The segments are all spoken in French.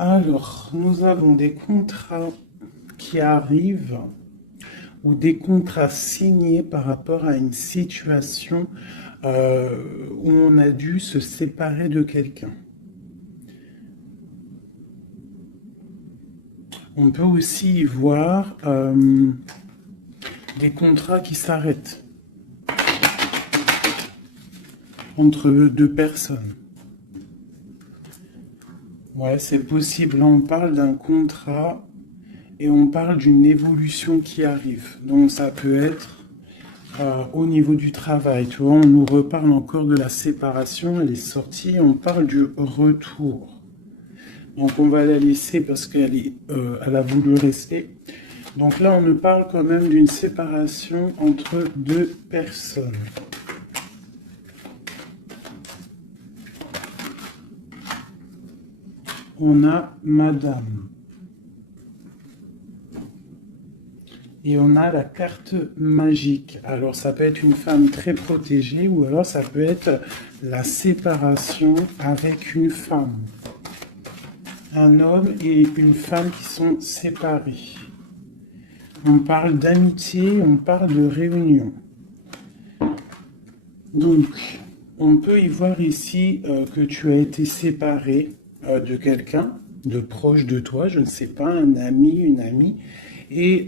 Alors, nous avons des contrats qui arrivent ou des contrats signés par rapport à une situation où on a dû se séparer de quelqu'un. On peut aussi y voir des contrats qui s'arrêtent entre deux personnes. Ouais, c'est possible. Là, on parle d'un contrat et on parle d'une évolution qui arrive. Donc, ça peut être au niveau du travail. Tu vois, on nous reparle encore de la séparation, elle est sortie. On parle du retour. Donc, on va la laisser parce elle a voulu rester. Donc là, on nous parle quand même d'une séparation entre deux personnes. On a Madame. Et on a la carte magique. Alors, ça peut être une femme très protégée ou alors ça peut être la séparation avec une femme. Un homme et une femme qui sont séparés. On parle d'amitié, on parle de réunion. Donc, on peut y voir ici que tu as été séparé de quelqu'un, de proche de toi, je ne sais pas, un ami, une amie, et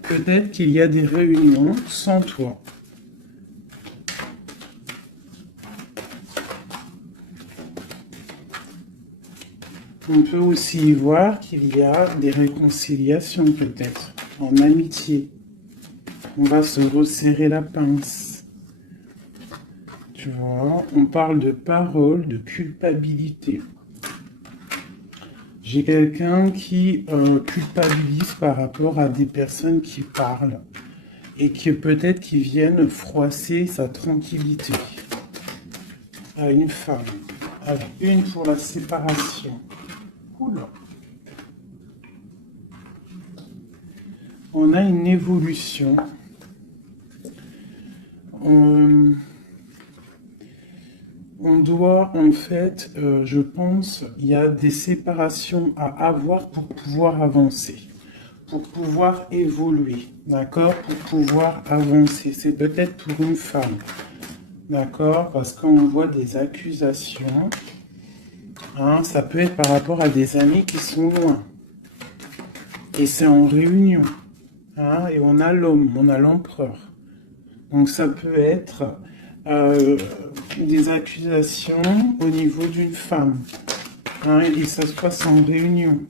peut-être qu'il y a des réunions sans toi. On peut aussi y voir qu'il y a des réconciliations peut-être, en amitié. On va se resserrer la pince. Tu vois, on parle de parole, de culpabilité. J'ai quelqu'un qui culpabilise par rapport à des personnes qui parlent et qui peut-être qui viennent froisser sa tranquillité. À une femme. Allez, une pour la séparation. Oula. On a une évolution. On doit, en fait, je pense, il y a des séparations à avoir pour pouvoir avancer, pour pouvoir évoluer, d'accord, pour pouvoir avancer. C'est peut-être pour une femme, d'accord, parce qu'on voit des accusations. Hein, ça peut être par rapport à des amis qui sont loin. Et c'est en réunion. Hein, et on a l'homme, on a l'empereur. Donc ça peut être des accusations au niveau d'une femme. Hein, et ça se passe en réunion.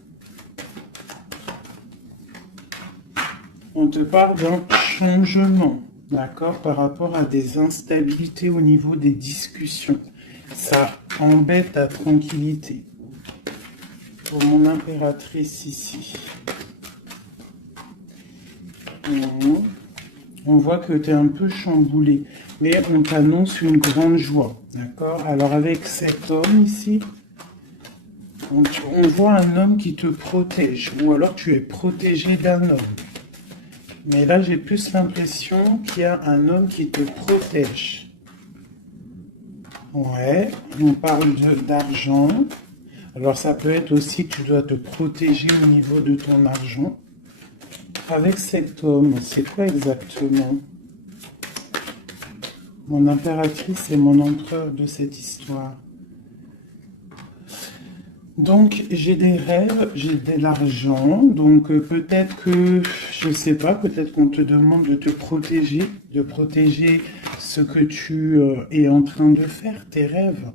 On te parle d'un changement, d'accord, par rapport à des instabilités au niveau des discussions. Ça embête ta tranquillité. Pour mon impératrice ici. On voit que tu es un peu chamboulé, mais on t'annonce une grande joie, d'accord? Alors avec cet homme ici, on voit un homme qui te protège, ou alors tu es protégé d'un homme. Mais là, j'ai plus l'impression qu'il y a un homme qui te protège. Ouais, on parle d'argent. Alors ça peut être aussi que tu dois te protéger au niveau de ton argent. Avec cet homme, c'est quoi exactement? Mon impératrice et mon empereur de cette histoire. Donc, j'ai des rêves, j'ai de l'argent, donc peut-être que, je sais pas, peut-être qu'on te demande de protéger ce que tu es en train de faire, tes rêves,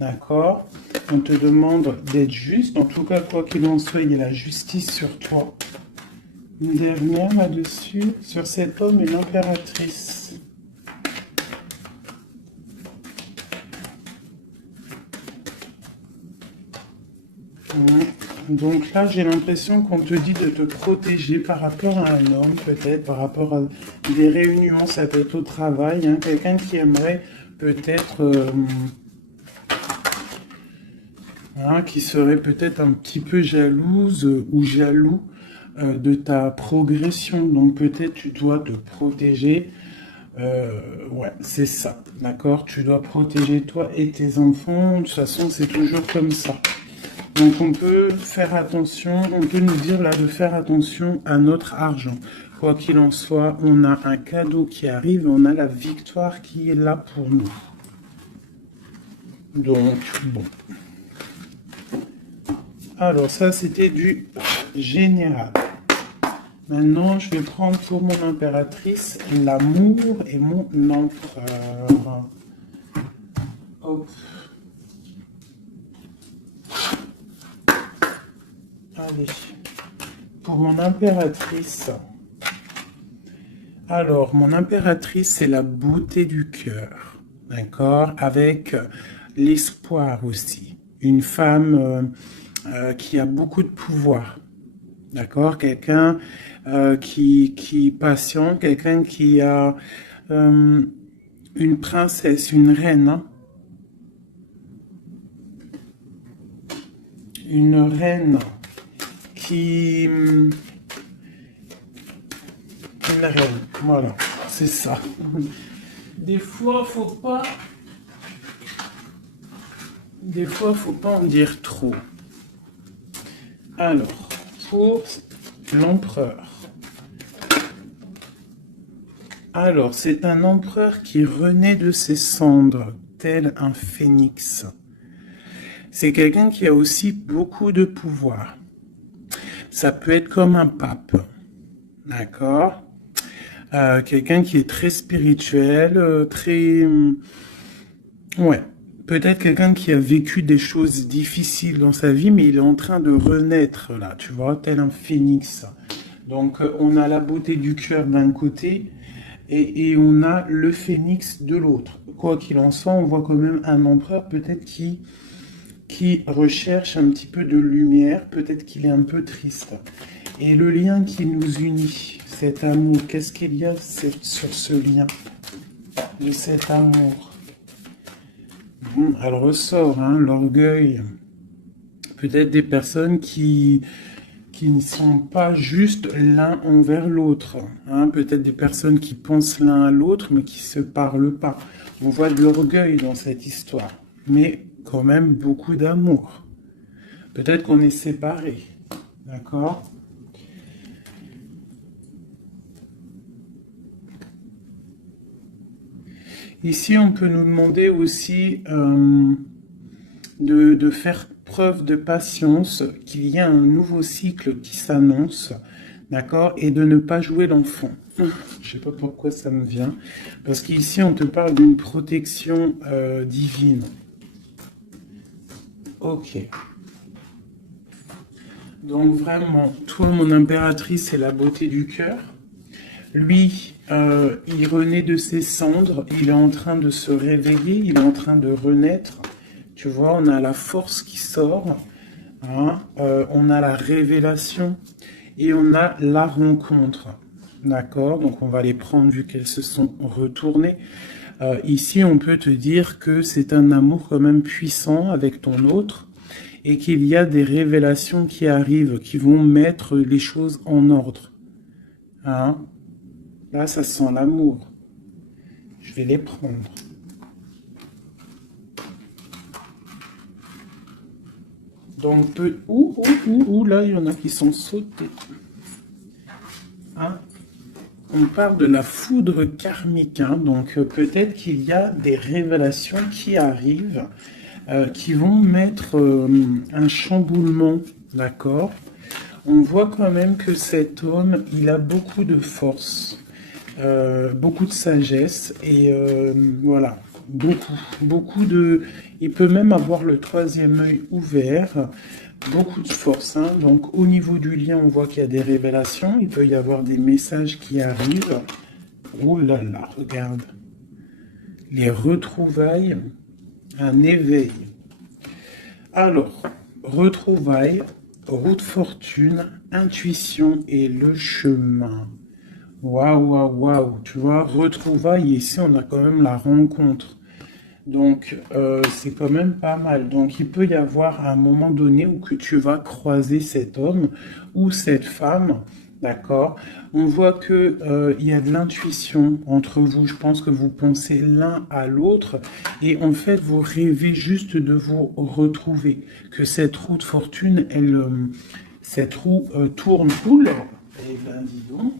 d'accord? On te demande d'être juste, en tout cas, quoi qu'il en soit, il y a la justice sur toi. Une dernière là-dessus, sur cet homme et l'impératrice. Donc là, j'ai l'impression qu'on te dit de te protéger par rapport à un homme, peut-être, par rapport à des réunions, ça peut être au travail, hein, quelqu'un qui aimerait peut-être, qui serait peut-être un petit peu jalouse ou jaloux de ta progression. Donc peut-être tu dois te protéger. Ouais, c'est ça, d'accord? Tu dois protéger toi et tes enfants. De toute façon, c'est toujours comme ça. Donc on peut faire attention, on peut nous dire là de faire attention à notre argent. Quoi qu'il en soit, on a un cadeau qui arrive, on a la victoire qui est là pour nous. Donc, bon. Alors ça, c'était du général. Maintenant, je vais prendre pour mon impératrice l'amour et mon empereur. Hop. Allez. Pour mon impératrice. Alors, mon impératrice, c'est la beauté du cœur. D'accord? Avec l'espoir aussi. Une femme qui a beaucoup de pouvoir. D'accord? Quelqu'un qui est patient, quelqu'un qui a une princesse, une reine. Hein? Une reine qui... Une reine, voilà, c'est ça. Des fois, faut pas en dire trop. Alors, pour l'empereur. Alors, c'est un empereur qui renaît de ses cendres, tel un phénix. C'est quelqu'un qui a aussi beaucoup de pouvoir. Ça peut être comme un pape, d'accord? Quelqu'un qui est très spirituel, très... ouais. Peut-être quelqu'un qui a vécu des choses difficiles dans sa vie, mais il est en train de renaître, là, tu vois, tel un phénix. Donc, on a la beauté du cœur d'un côté, et on a le phénix de l'autre. Quoi qu'il en soit, on voit quand même un empereur, peut-être qui recherche un petit peu de lumière, peut-être qu'il est un peu triste. Et le lien qui nous unit, cet amour, qu'est-ce qu'il y a sur ce lien de cet amour? Elle ressort, hein, l'orgueil. Peut-être des personnes qui ne sont pas juste l'un envers l'autre. Hein. Peut-être des personnes qui pensent l'un à l'autre, mais qui ne se parlent pas. On voit de l'orgueil dans cette histoire. Mais quand même beaucoup d'amour. Peut-être qu'on est séparés. D'accord ? Ici, on peut nous demander aussi de faire preuve de patience, qu'il y a un nouveau cycle qui s'annonce, d'accord, et de ne pas jouer l'enfant. Je ne sais pas pourquoi ça me vient, parce qu'ici, on te parle d'une protection divine. Ok. Donc vraiment, toi, mon impératrice, c'est la beauté du cœur. Lui, il renaît de ses cendres, il est en train de se réveiller, il est en train de renaître. Tu vois, on a la force qui sort, hein, on a la révélation et on a la rencontre. D'accord? Donc on va les prendre vu qu'elles se sont retournées. Ici, on peut te dire que c'est un amour quand même puissant avec ton autre et qu'il y a des révélations qui arrivent, qui vont mettre les choses en ordre. Hein? Là, ça sent l'amour. Je vais les prendre. Donc, là, il y en a qui sont sautés. Hein? On parle de la foudre karmique. Hein? Donc, peut-être qu'il y a des révélations qui arrivent, qui vont mettre un chamboulement, d'accord? On voit quand même que cet homme, il a beaucoup de force. Beaucoup de sagesse et voilà, beaucoup de... Il peut même avoir le troisième œil ouvert, beaucoup de force. Hein. Donc au niveau du lien, on voit qu'il y a des révélations, il peut y avoir des messages qui arrivent. Oh là là, regarde. Les retrouvailles, un éveil. Alors, retrouvailles, route fortune, intuition et le chemin. Waouh, waouh, waouh, tu vois, retrouvailles, ici on a quand même la rencontre. Donc, c'est quand même pas mal. Donc, il peut y avoir un moment donné où que tu vas croiser cet homme ou cette femme D'accord? On voit que il y a de l'intuition entre vous. Je pense que vous pensez l'un à l'autre et en fait, vous rêvez juste de vous retrouver. Que cette roue de fortune, cette roue tourne. Oula! Eh ben, dis donc.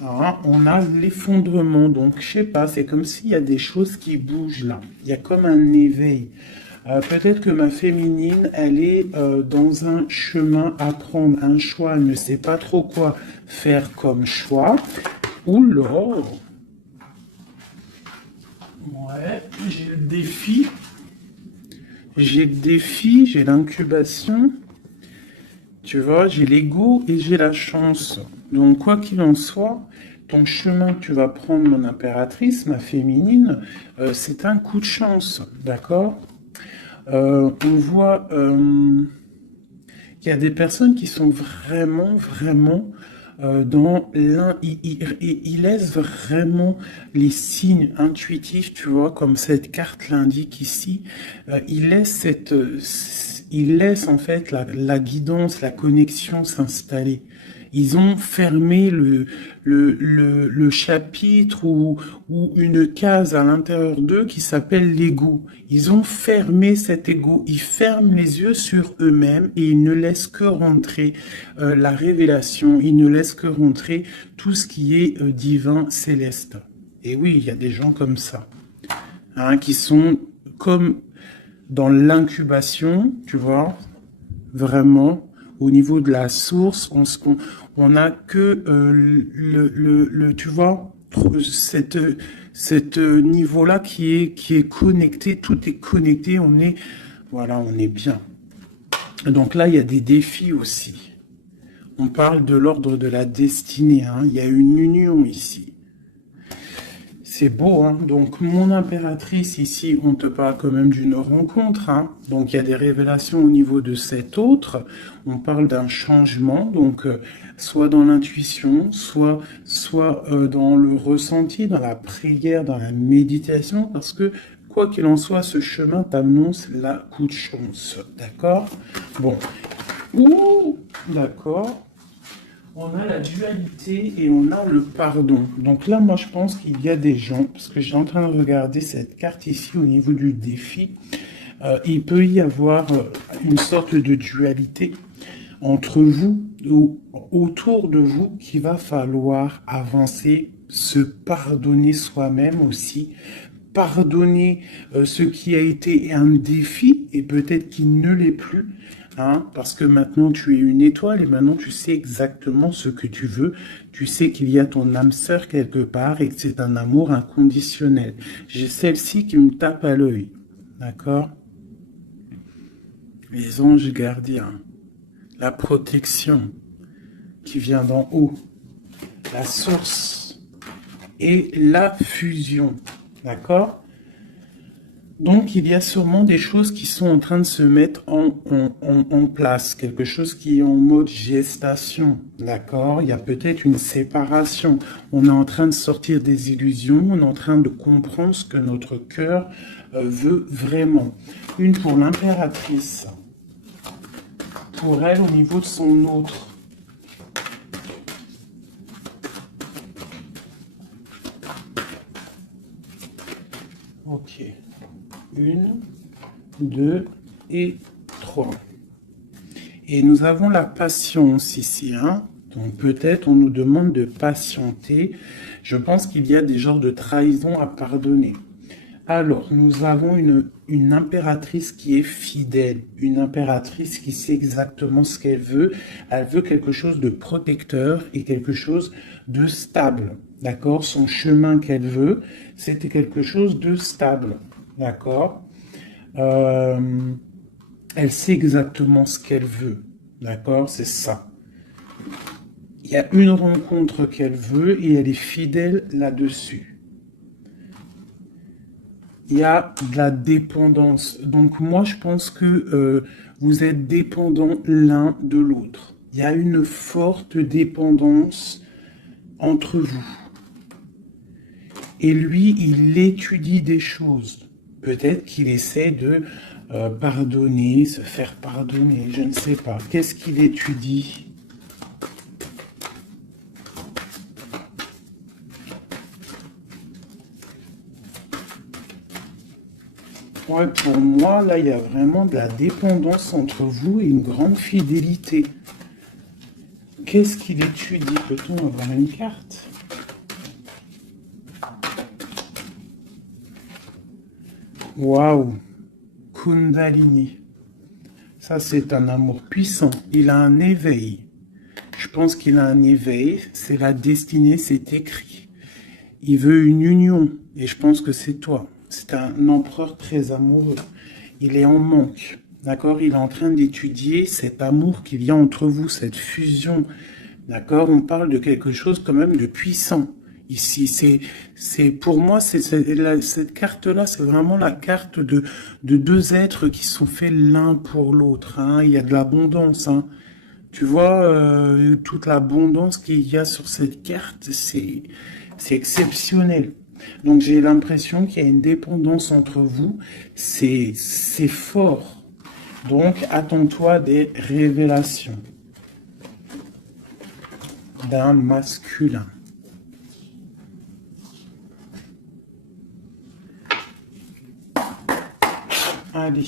Alors, on a l'effondrement, donc je sais pas, c'est comme s'il y a des choses qui bougent là. Il y a comme un éveil. Peut-être que ma féminine, elle est dans un chemin à prendre, un choix, elle ne sait pas trop quoi faire comme choix. Oula! Ouais, j'ai le défi. J'ai le défi, j'ai l'incubation. Tu vois, j'ai l'ego et j'ai la chance. Donc, quoi qu'il en soit, ton chemin que tu vas prendre, mon impératrice, ma féminine, c'est un coup de chance, d'accord? On voit qu'il y a des personnes qui sont vraiment dans l'un, ils laissent vraiment les signes intuitifs, tu vois, comme cette carte l'indique ici. Ils laissent ils laissent en fait la guidance, la connexion s'installer. Ils ont fermé le chapitre ou une case à l'intérieur d'eux qui s'appelle l'ego. Ils ont fermé cet ego. Ils ferment les yeux sur eux-mêmes et ils ne laissent que rentrer la révélation. Ils ne laissent que rentrer tout ce qui est divin, céleste. Et oui, il y a des gens comme ça, hein, qui sont comme dans l'incubation, tu vois, vraiment, au niveau de la source, on a que tu vois, cette niveau-là qui est connecté, tout est connecté, voilà, on est bien. Donc là, il y a des défis aussi. On parle de l'ordre de la destinée, hein. Il y a une union ici. C'est beau, hein. Donc, mon impératrice, ici, on te parle quand même d'une rencontre, hein. Donc, il y a des révélations au niveau de cet autre. On parle d'un changement, donc, soit dans l'intuition, soit dans le ressenti, dans la prière, dans la méditation, parce que, quoi qu'il en soit, ce chemin t'annonce la coup de chance. D'accord? Bon. Ouh, d'accord. On a la dualité et on a le pardon. Donc là, moi, je pense qu'il y a des gens, parce que j'ai en train de regarder cette carte ici au niveau du défi, il peut y avoir une sorte de dualité entre vous ou autour de vous qu'il va falloir avancer, se pardonner soi-même aussi, pardonner ce qui a été un défi et peut-être qu'il ne l'est plus, hein, parce que maintenant tu es une étoile et maintenant tu sais exactement ce que tu veux, tu sais qu'il y a ton âme sœur quelque part et que c'est un amour inconditionnel. J'ai celle-ci qui me tape à l'œil, d'accord? Les anges gardiens, la protection qui vient d'en haut, la source et la fusion, d'accord? Donc, il y a sûrement des choses qui sont en train de se mettre en place, quelque chose qui est en mode gestation, d'accord? Il y a peut-être une séparation. On est en train de sortir des illusions, on est en train de comprendre ce que notre cœur veut vraiment. Une pour l'impératrice, pour elle au niveau de son autre. Ok. 1, 2 et 3. Et nous avons la patience ici, hein. Donc peut-être on nous demande de patienter. Je pense qu'il y a des genres de trahison à pardonner. Alors, nous avons une impératrice qui est fidèle, une impératrice qui sait exactement ce qu'elle veut. Elle veut quelque chose de protecteur et quelque chose de stable. D'accord? Son chemin qu'elle veut, c'était quelque chose de stable. D'accord? Elle sait exactement ce qu'elle veut. D'accord? C'est ça. Il y a une rencontre qu'elle veut et elle est fidèle là-dessus. Il y a de la dépendance. Donc moi, je pense que vous êtes dépendants l'un de l'autre. Il y a une forte dépendance entre vous. Et lui, il étudie des choses. Peut-être qu'il essaie de pardonner, se faire pardonner, je ne sais pas. Qu'est-ce qu'il étudie? Ouais, pour moi, là, il y a vraiment de la dépendance entre vous et une grande fidélité. Qu'est-ce qu'il étudie? Peut-on avoir une carte? Waouh! Kundalini. Ça, c'est un amour puissant. Il a un éveil. Je pense qu'il a un éveil. C'est la destinée, c'est écrit. Il veut une union. Et je pense que c'est toi. C'est un empereur très amoureux. Il est en manque. D'accord? Il est en train d'étudier cet amour qu'il y a entre vous, cette fusion. D'accord? On parle de quelque chose quand même de puissant. Ici, pour moi, cette carte-là, c'est vraiment la carte de deux êtres qui sont faits l'un pour l'autre. Hein. Il y a de l'abondance. Hein. Tu vois, toute l'abondance qu'il y a sur cette carte, c'est exceptionnel. Donc, j'ai l'impression qu'il y a une dépendance entre vous. C'est fort. Donc, attends-toi des révélations d'un masculin. Allez.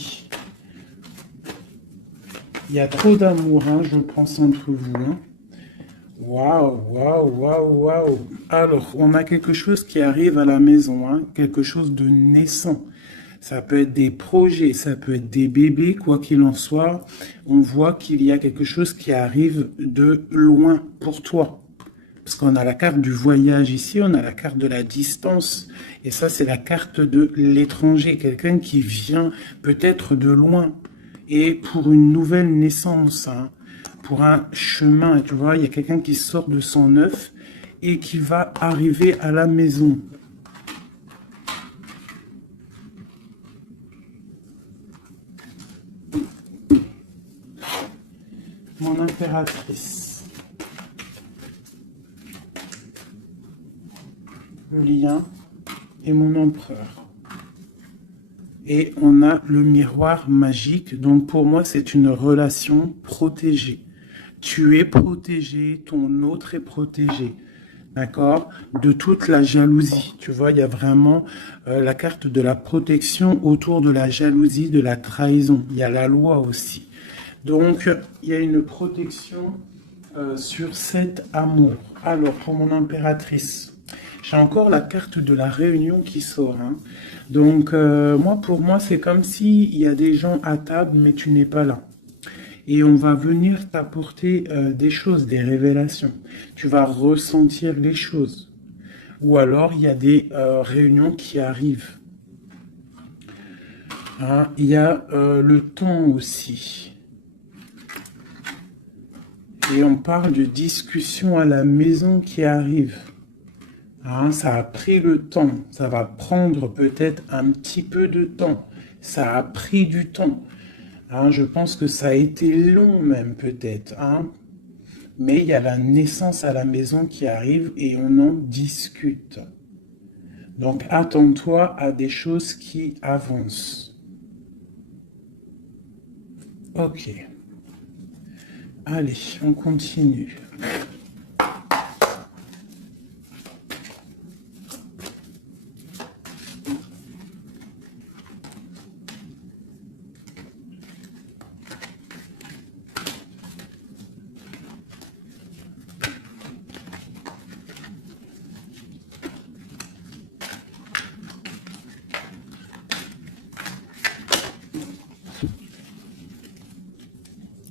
Il y a trop d'amour, hein, je pense, entre vous. Hein. Waouh, waouh, waouh, waouh. Alors, on a quelque chose qui arrive à la maison, hein, quelque chose de naissant. Ça peut être des projets, ça peut être des bébés, quoi qu'il en soit. On voit qu'il y a quelque chose qui arrive de loin pour toi. Parce qu'on a la carte du voyage ici, on a la carte de la distance. Et ça, c'est la carte de l'étranger. Quelqu'un qui vient peut-être de loin. Et pour une nouvelle naissance, hein, pour un chemin. Tu vois, il y a quelqu'un qui sort de son œuf et qui va arriver à la maison. Mon impératrice. Le lien et mon empereur. Et on a le miroir magique. Donc pour moi, c'est une relation protégée. Tu es protégé, ton autre est protégé. D'accord? De toute la jalousie. Tu vois, il y a vraiment la carte de la protection autour de la jalousie, de la trahison. Il y a la loi aussi. Donc, il y a une protection sur cet amour. Alors, pour mon impératrice, j'ai encore la carte de la réunion qui sort. Hein. Donc, pour moi, c'est comme s'il y a des gens à table, mais tu n'es pas là. Et on va venir t'apporter des choses, des révélations. Tu vas ressentir les choses. Ou alors, il y a des réunions qui arrivent. Hein, il y a le temps aussi. Et on parle de discussion à la maison qui arrive. Hein, ça a pris le temps. Ça va prendre peut-être un petit peu de temps. Ça a pris du temps. Hein, je pense que ça a été long même peut-être. Hein. Mais il y a la naissance à la maison qui arrive et on en discute. Donc attends-toi à des choses qui avancent. Ok. Allez, on continue.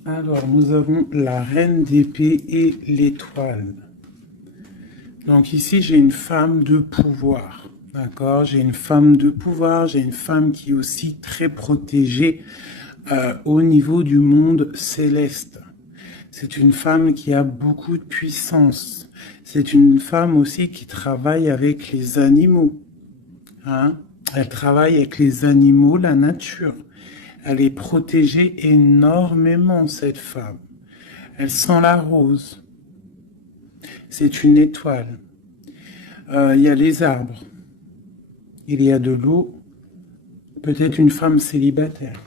Alors, nous avons la reine d'épée et l'étoile. Donc ici, j'ai une femme de pouvoir. D'accord? J'ai une femme de pouvoir, j'ai une femme qui est aussi très protégée au niveau du monde céleste. C'est une femme qui a beaucoup de puissance. C'est une femme aussi qui travaille avec les animaux. Hein? Elle travaille avec les animaux, la nature. Elle est protégée énormément, cette femme. Elle sent la rose. C'est une étoile. Il y a les arbres. Il y a de l'eau. Peut-être une femme célibataire.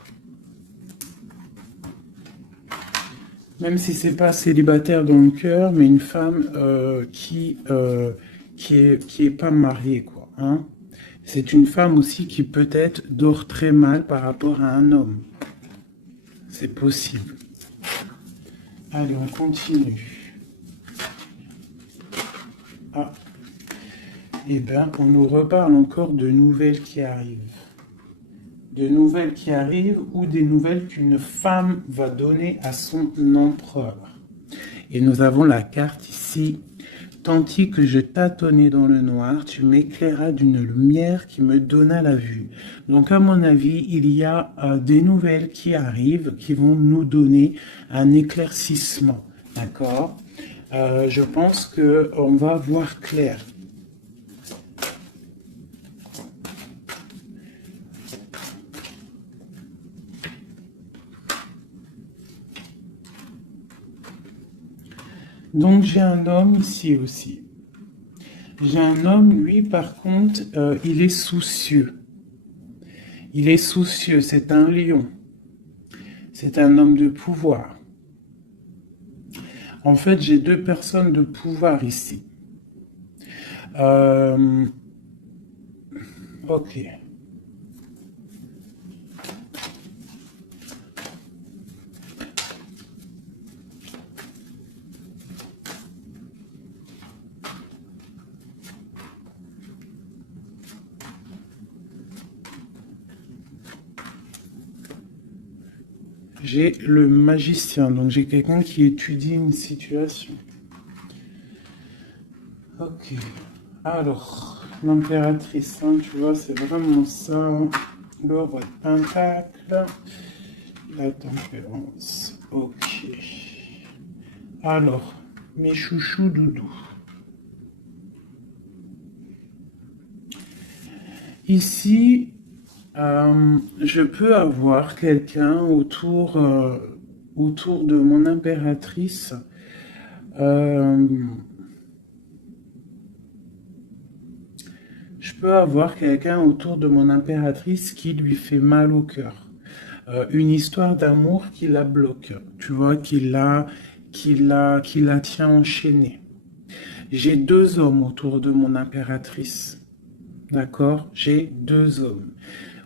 Même si c'est pas célibataire dans le cœur, mais une femme qui est pas mariée, quoi. Hein. C'est une femme aussi qui peut-être dort très mal par rapport à un homme. C'est possible. Allez, on continue. Ah. Eh bien, on nous reparle encore de nouvelles qui arrivent. De nouvelles qui arrivent ou des nouvelles qu'une femme va donner à son empereur. Et nous avons la carte ici. Tandis que je tâtonnais dans le noir, tu m'éclairas d'une lumière qui me donna la vue. Donc, à mon avis, il y a des nouvelles qui arrivent, qui vont nous donner un éclaircissement. D'accord? Je pense qu'on va voir clair. Donc, j'ai un homme ici aussi. J'ai un homme, lui, par contre, il est soucieux. Il est soucieux, c'est un lion. C'est un homme de pouvoir. En fait, j'ai deux personnes de pouvoir ici. Ok. J'ai le magicien, donc j'ai quelqu'un qui étudie une situation. Ok. Alors, l'impératrice, hein, tu vois, c'est vraiment ça. Le roi de pentacle. La tempérance. Ok. Alors, mes chouchous doudous. Ici, je peux avoir quelqu'un autour de mon impératrice. Je peux avoir quelqu'un autour de mon impératrice qui lui fait mal au cœur. Une histoire d'amour qui la bloque, tu vois, qui la tient enchaînée. J'ai deux hommes autour de mon impératrice. D'accord? J'ai deux hommes.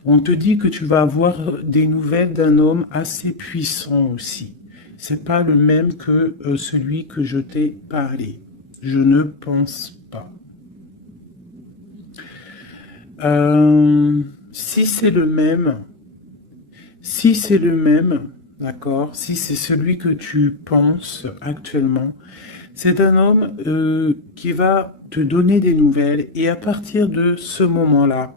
On te dit que tu vas avoir des nouvelles d'un homme assez puissant aussi. C'est pas le même que celui que je t'ai parlé. Je ne pense pas. Si c'est le même, d'accord, si c'est celui que tu penses actuellement, c'est un homme qui va te donner des nouvelles et à partir de ce moment-là,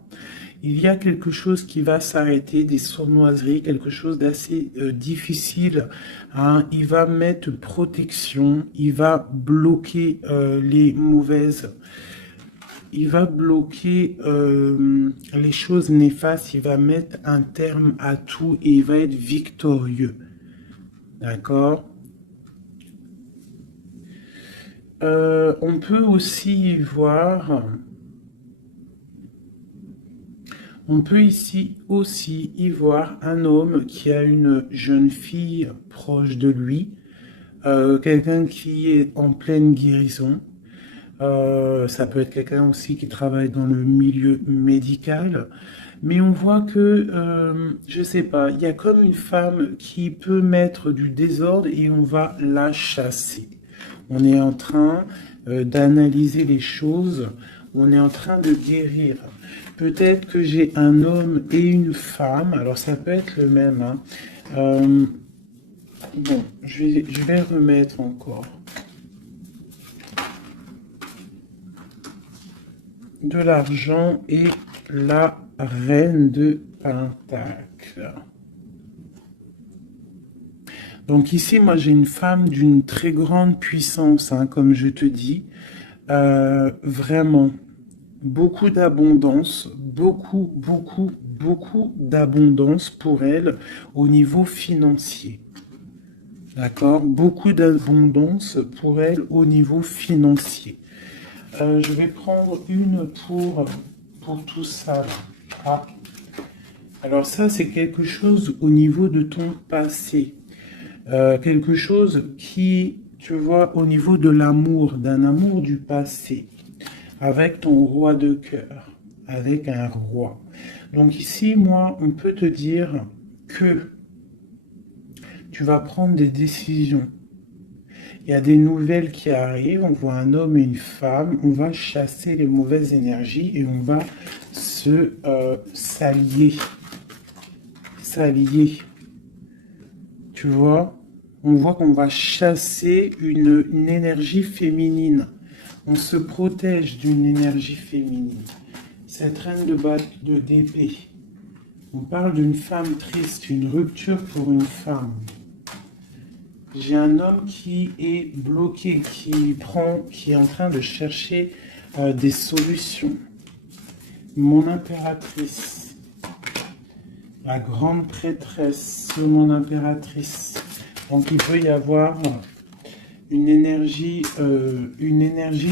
il y a quelque chose qui va s'arrêter, des sournoiseries, quelque chose d'assez difficile. Hein. Il va mettre protection, il va bloquer les mauvaises. Il va bloquer les choses néfastes, il va mettre un terme à tout et il va être victorieux. D'accord? On peut aussi voir... On peut ici aussi y voir un homme qui a une jeune fille proche de lui, quelqu'un qui est en pleine guérison. Ça peut être quelqu'un aussi qui travaille dans le milieu médical. Mais on voit que, je sais pas, il y a comme une femme qui peut mettre du désordre et on va la chasser. On est en train d'analyser les choses, on est en train de guérir. Peut-être que j'ai un homme et une femme, alors ça peut être le même. Hein. Bon, je vais remettre encore. De l'argent et la reine de Pentacle. Donc ici, moi j'ai une femme d'une très grande puissance, hein, comme je te dis. Vraiment, beaucoup d'abondance, beaucoup d'abondance pour elle au niveau financier. D'accord? Beaucoup d'abondance pour elle au niveau financier. Je vais prendre une pour tout ça. Ah. Alors ça, c'est quelque chose au niveau de ton passé. Quelque chose qui, tu vois, au niveau de l'amour, d'un amour du passé, avec ton roi de cœur. avec un roi. Donc ici, moi, on peut te dire que tu vas prendre des décisions. Il y a des nouvelles qui arrivent, on voit un homme et une femme, on va chasser les mauvaises énergies et on va s'allier. S'allier. Tu vois? On voit qu'on va chasser une énergie féminine. On se protège d'une énergie féminine. Cette reine d'épée. On parle d'une femme triste, une rupture pour une femme. J'ai un homme qui est bloqué, qui est en train de chercher des solutions. Mon impératrice, la grande prêtresse, mon impératrice. Donc il peut y avoir une énergie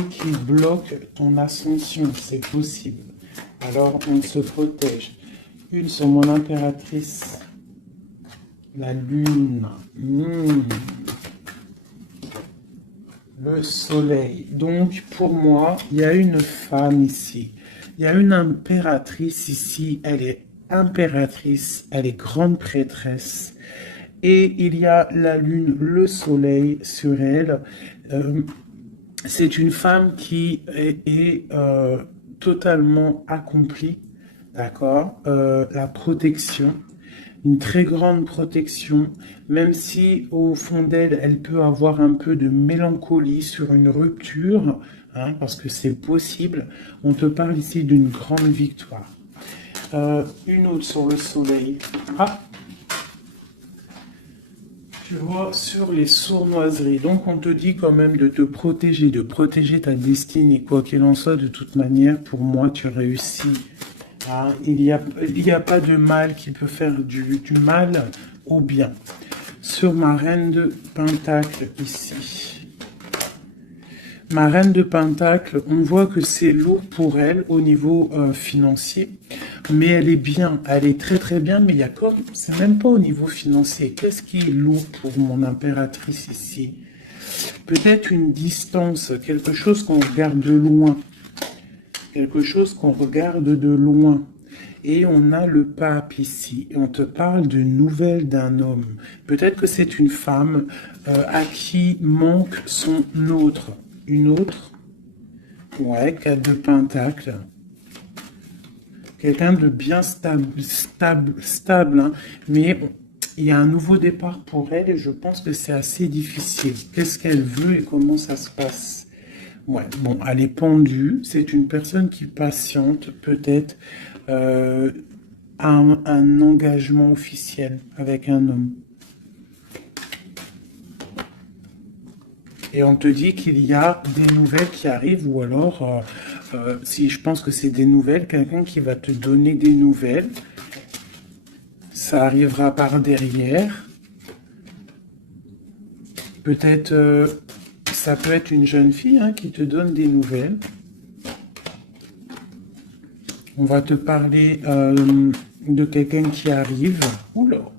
qui bloque ton ascension, c'est possible. Alors on se protège. Une sur mon impératrice. La lune. Le soleil. Donc, pour moi, il y a une femme ici. Il y a une impératrice ici. Elle est impératrice. Elle est grande prêtresse. Et il y a la lune, le soleil sur elle. C'est une femme qui est totalement accomplie. D'accord? La protection. Une très grande protection, même si au fond d'elle, elle peut avoir un peu de mélancolie sur une rupture, hein, parce que c'est possible. On te parle ici d'une grande victoire. Une autre sur le soleil. Ah, tu vois, sur les sournoiseries. Donc on te dit quand même de te protéger, de protéger ta destinée. Quoi qu'il en soit, de toute manière, pour moi, tu réussis. Ah, il n'y a pas de mal qui peut faire du mal au bien. Sur ma reine de Pentacle ici. Ma reine de Pentacle, on voit que c'est lourd pour elle au niveau financier. Mais elle est bien, elle est très très bien, mais il y a comme, c'est même pas au niveau financier. Qu'est-ce qui est lourd pour mon impératrice ici? Peut-être une distance, quelque chose qu'on regarde de loin. Quelque chose qu'on regarde de loin. Et on a le pape ici. Et on te parle de nouvelles d'un homme. Peut-être que c'est une femme à qui manque son autre. Une autre. Ouais, 4 de pentacle. Quelqu'un de bien stable, hein. Mais il y a un nouveau départ pour elle et je pense que c'est assez difficile. Qu'est-ce qu'elle veut et comment ça se passe? Ouais, bon, elle est pendue. C'est une personne qui patiente, peut-être, un engagement officiel avec un homme. Et on te dit qu'il y a des nouvelles qui arrivent, ou alors, si je pense que c'est des nouvelles, quelqu'un qui va te donner des nouvelles. Ça arrivera par derrière. Peut-être, ça peut être une jeune fille hein, qui te donne des nouvelles. On va te parler de quelqu'un qui arrive. Oula.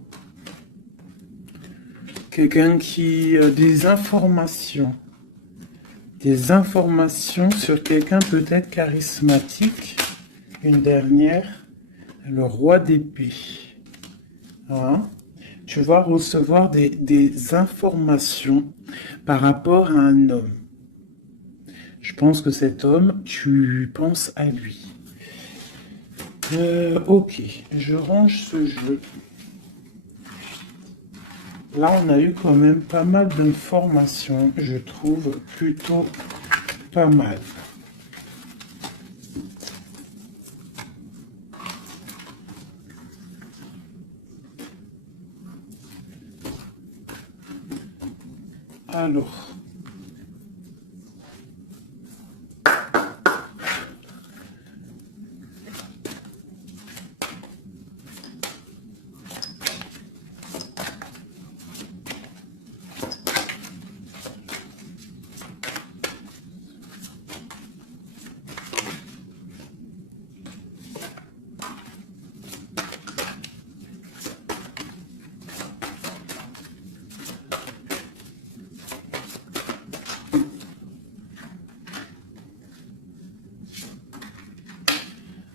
Quelqu'un qui... des informations. Des informations sur quelqu'un peut-être charismatique. Une dernière. Le roi d'épée. Hein? Tu vas recevoir des informations par rapport à un homme. Je pense que cet homme, tu penses à lui. Ok, je range ce jeu. Là, on a eu quand même pas mal d'informations, je trouve plutôt pas mal. Alors...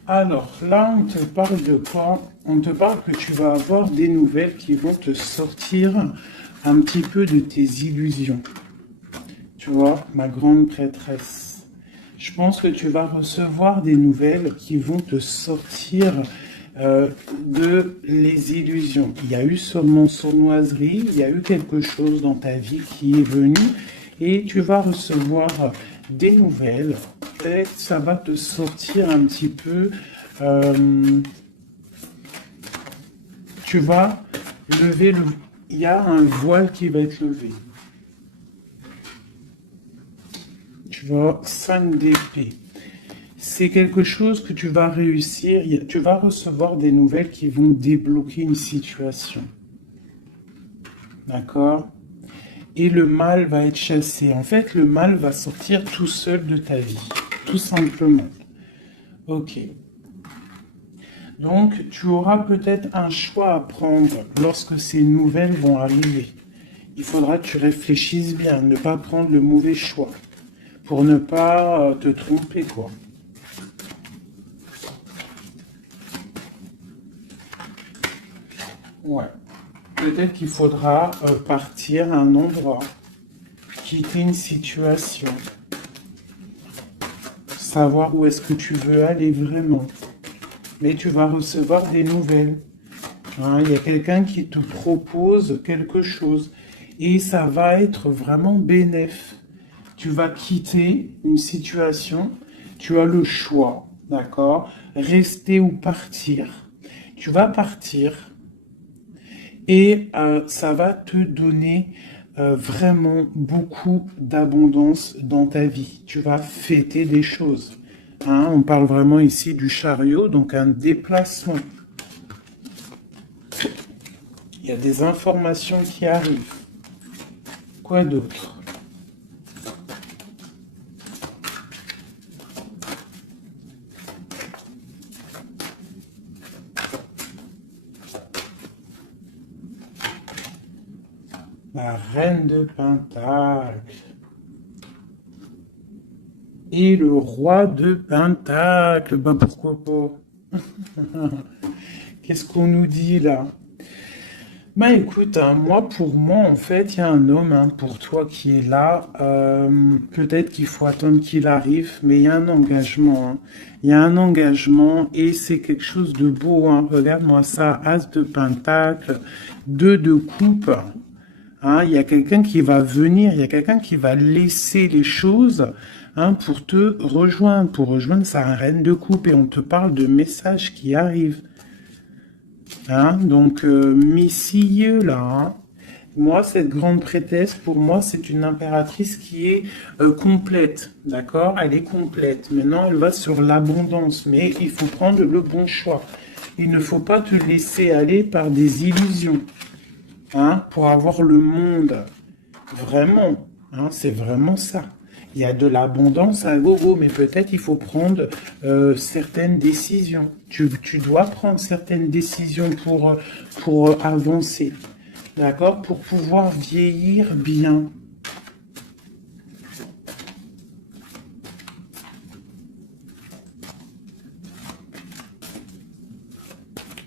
Alors, là, on te parle de quoi? On te parle que tu vas avoir des nouvelles qui vont te sortir un petit peu de tes illusions. Tu vois, ma grande prêtresse. Je pense que tu vas recevoir des nouvelles qui vont te sortir de les illusions. Il y a eu sûrement sournoiserie, il y a eu quelque chose dans ta vie qui est venu et tu vas recevoir des nouvelles. Peut-être ça va te sortir un petit peu. Tu vas lever le... Il y a un voile qui va être levé. Tu vois, 5 d'épée. C'est quelque chose que tu vas réussir. Tu vas recevoir des nouvelles qui vont débloquer une situation. D'accord? Et le mal va être chassé. En fait, le mal va sortir tout seul de ta vie. Tout simplement. Ok. Donc, tu auras peut-être un choix à prendre lorsque ces nouvelles vont arriver. Il faudra que tu réfléchisses bien, ne pas prendre le mauvais choix. Pour ne pas te tromper, quoi. Ouais. Peut-être qu'il faudra partir à un endroit, quitter une situation, savoir où est-ce que tu veux aller vraiment. Mais tu vas recevoir des nouvelles. Hein, il y a quelqu'un qui te propose quelque chose et ça va être vraiment bénéf. Tu vas quitter une situation, tu as le choix, d'accord? Rester ou partir. Tu vas partir et ça va te donner vraiment beaucoup d'abondance dans ta vie. Tu vas fêter des choses. Hein, on parle vraiment ici du chariot, donc un déplacement. Il y a des informations qui arrivent. Quoi d'autre? La reine de Pentacle. Et le roi de Pentacle. Ben pourquoi pas? Qu'est-ce qu'on nous dit là? Bah écoute, hein, pour moi, en fait, il y a un homme pour toi qui est là. Peut-être qu'il faut attendre qu'il arrive, mais il y a un engagement. Hein. Il y a un engagement et c'est quelque chose de beau. Hein. Regarde-moi ça, As de Pentacle, 2 de coupe. Hein, il y a quelqu'un qui va venir, il y a quelqu'un qui va laisser les choses pour te rejoindre, pour rejoindre sa reine de coupe. Et on te parle de messages qui arrivent. Hein, donc, messieurs, là, hein. Moi, cette grande prêtresse, pour moi, c'est une impératrice qui est complète, d'accord? Elle est complète. Maintenant, elle va sur l'abondance, mais il faut prendre le bon choix. Il ne faut pas te laisser aller par des illusions, hein, pour avoir le monde. Vraiment, hein, c'est vraiment ça. Il y a de l'abondance à gogo, mais peut-être il faut prendre certaines décisions. Tu dois prendre certaines décisions pour avancer, d'accord? Pour pouvoir vieillir bien.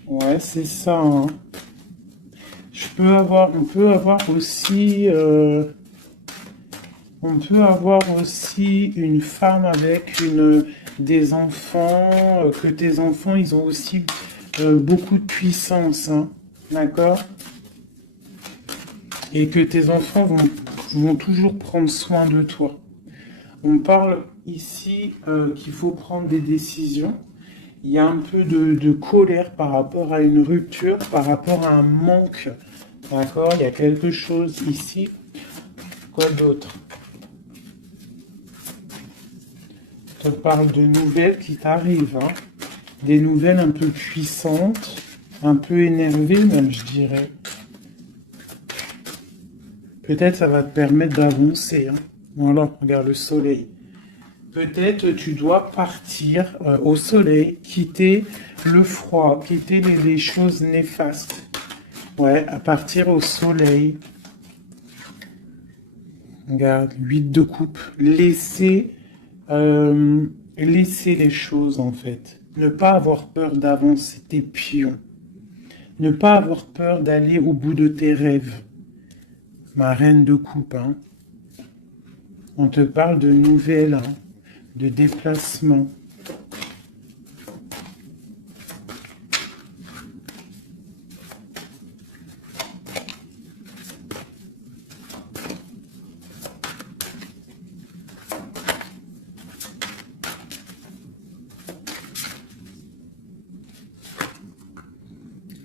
Ouais, c'est ça. Hein. On peut avoir aussi... on peut avoir aussi une femme avec des enfants, que tes enfants, ils ont aussi beaucoup de puissance, hein, d'accord? Et que tes enfants vont toujours prendre soin de toi. On parle ici qu'il faut prendre des décisions. Il y a un peu de colère par rapport à une rupture, par rapport à un manque, d'accord? Il y a quelque chose ici. Quoi d'autre? Je te parle de nouvelles qui t'arrivent, hein. Des nouvelles un peu puissantes, un peu énervées même, je dirais. Peut-être ça va te permettre d'avancer. Hein. Voilà, regarde le soleil. Peut-être tu dois partir au soleil, quitter le froid, quitter les choses néfastes. Ouais, à partir au soleil. Regarde, 8 de coupe. Laisser les choses, en fait. Ne pas avoir peur d'avancer tes pions. Ne pas avoir peur d'aller au bout de tes rêves. Ma reine de coupe, hein. On te parle de nouvelles, hein, de déplacement.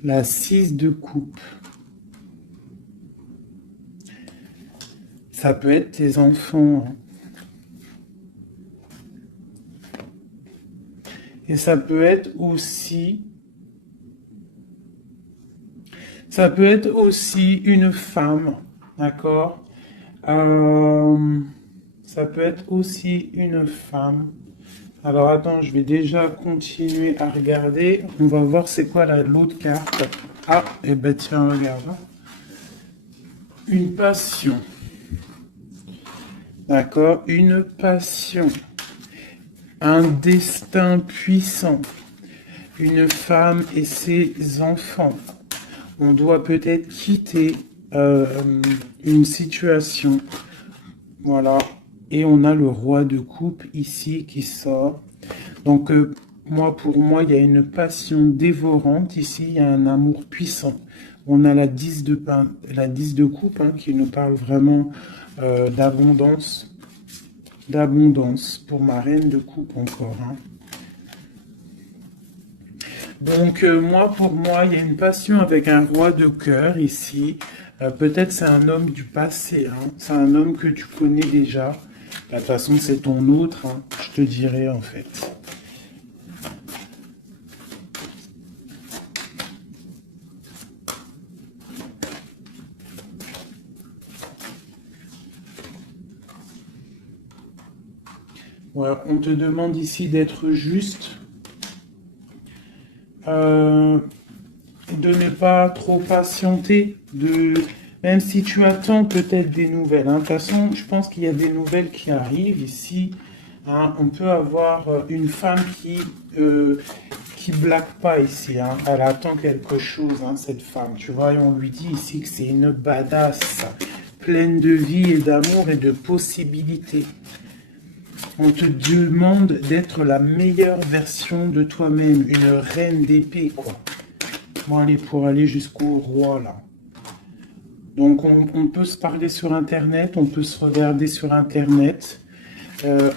La 6 de coupe. Ça peut être tes enfants, hein. Et ça peut être aussi une femme, d'accord? Ça peut être aussi une femme. Alors attends, je vais déjà continuer à regarder. On va voir c'est quoi l'autre carte. Ah, et ben tiens, regarde. Une passion. D'accord? Une passion. Un destin puissant. Une femme et ses enfants. On doit peut-être quitter une situation. Voilà. Et on a le roi de coupe ici qui sort. Donc, pour moi, il y a une passion dévorante. Ici, il y a un amour puissant. On a la 10 de coupe, hein, qui nous parle vraiment d'abondance. D'abondance pour ma reine de coupe encore, hein. Donc, pour moi, il y a une passion avec un roi de cœur ici. Peut-être c'est un homme du passé, hein. C'est un homme que tu connais déjà. De toute façon, c'est ton autre, hein, je te dirais en fait. Voilà, on te demande ici d'être juste. De ne pas trop patienter, même si tu attends peut-être des nouvelles, hein. De toute façon, je pense qu'il y a des nouvelles qui arrivent ici, hein. On peut avoir une femme qui blague pas ici, hein. Elle attend quelque chose, hein, cette femme. Tu vois, et on lui dit ici que c'est une badass, pleine de vie et d'amour et de possibilités. On te demande d'être la meilleure version de toi-même, une reine d'épée, quoi. Bon, allez, pour aller jusqu'au roi, là. Donc, on peut se parler sur Internet, on peut se regarder sur Internet.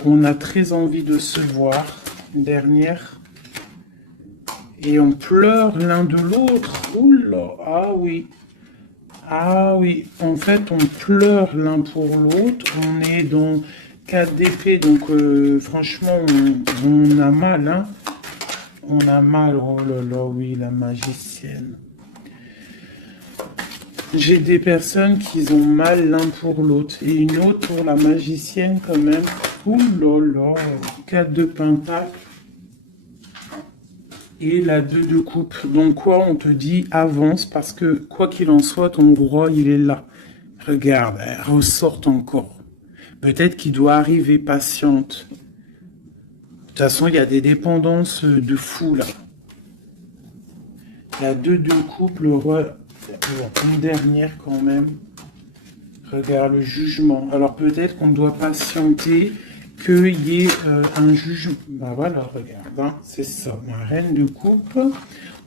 On a très envie de se voir. Une dernière. Et on pleure l'un de l'autre. Oula, ah oui. Ah oui, en fait, on pleure l'un pour l'autre. On est dans 4 d'épée, donc franchement, on a mal, hein. On a mal, oh là là, oui, la magicienne. J'ai des personnes qui ont mal l'un pour l'autre. Et une autre pour la magicienne quand même. Ouh là là, 4 de pentacle. Et la 2 de coupe. Donc quoi, on te dit avance parce que quoi qu'il en soit, ton roi, il est là. Regarde, elle ressort encore. Peut-être qu'il doit arriver patiente. De toute façon, il y a des dépendances de fou là. La 2 de coupe, le roi, une dernière quand même. Regarde le jugement. Alors peut-être qu'on doit patienter qu'il y ait un jugement. Ben voilà, regarde, hein, c'est ça. La reine de coupe.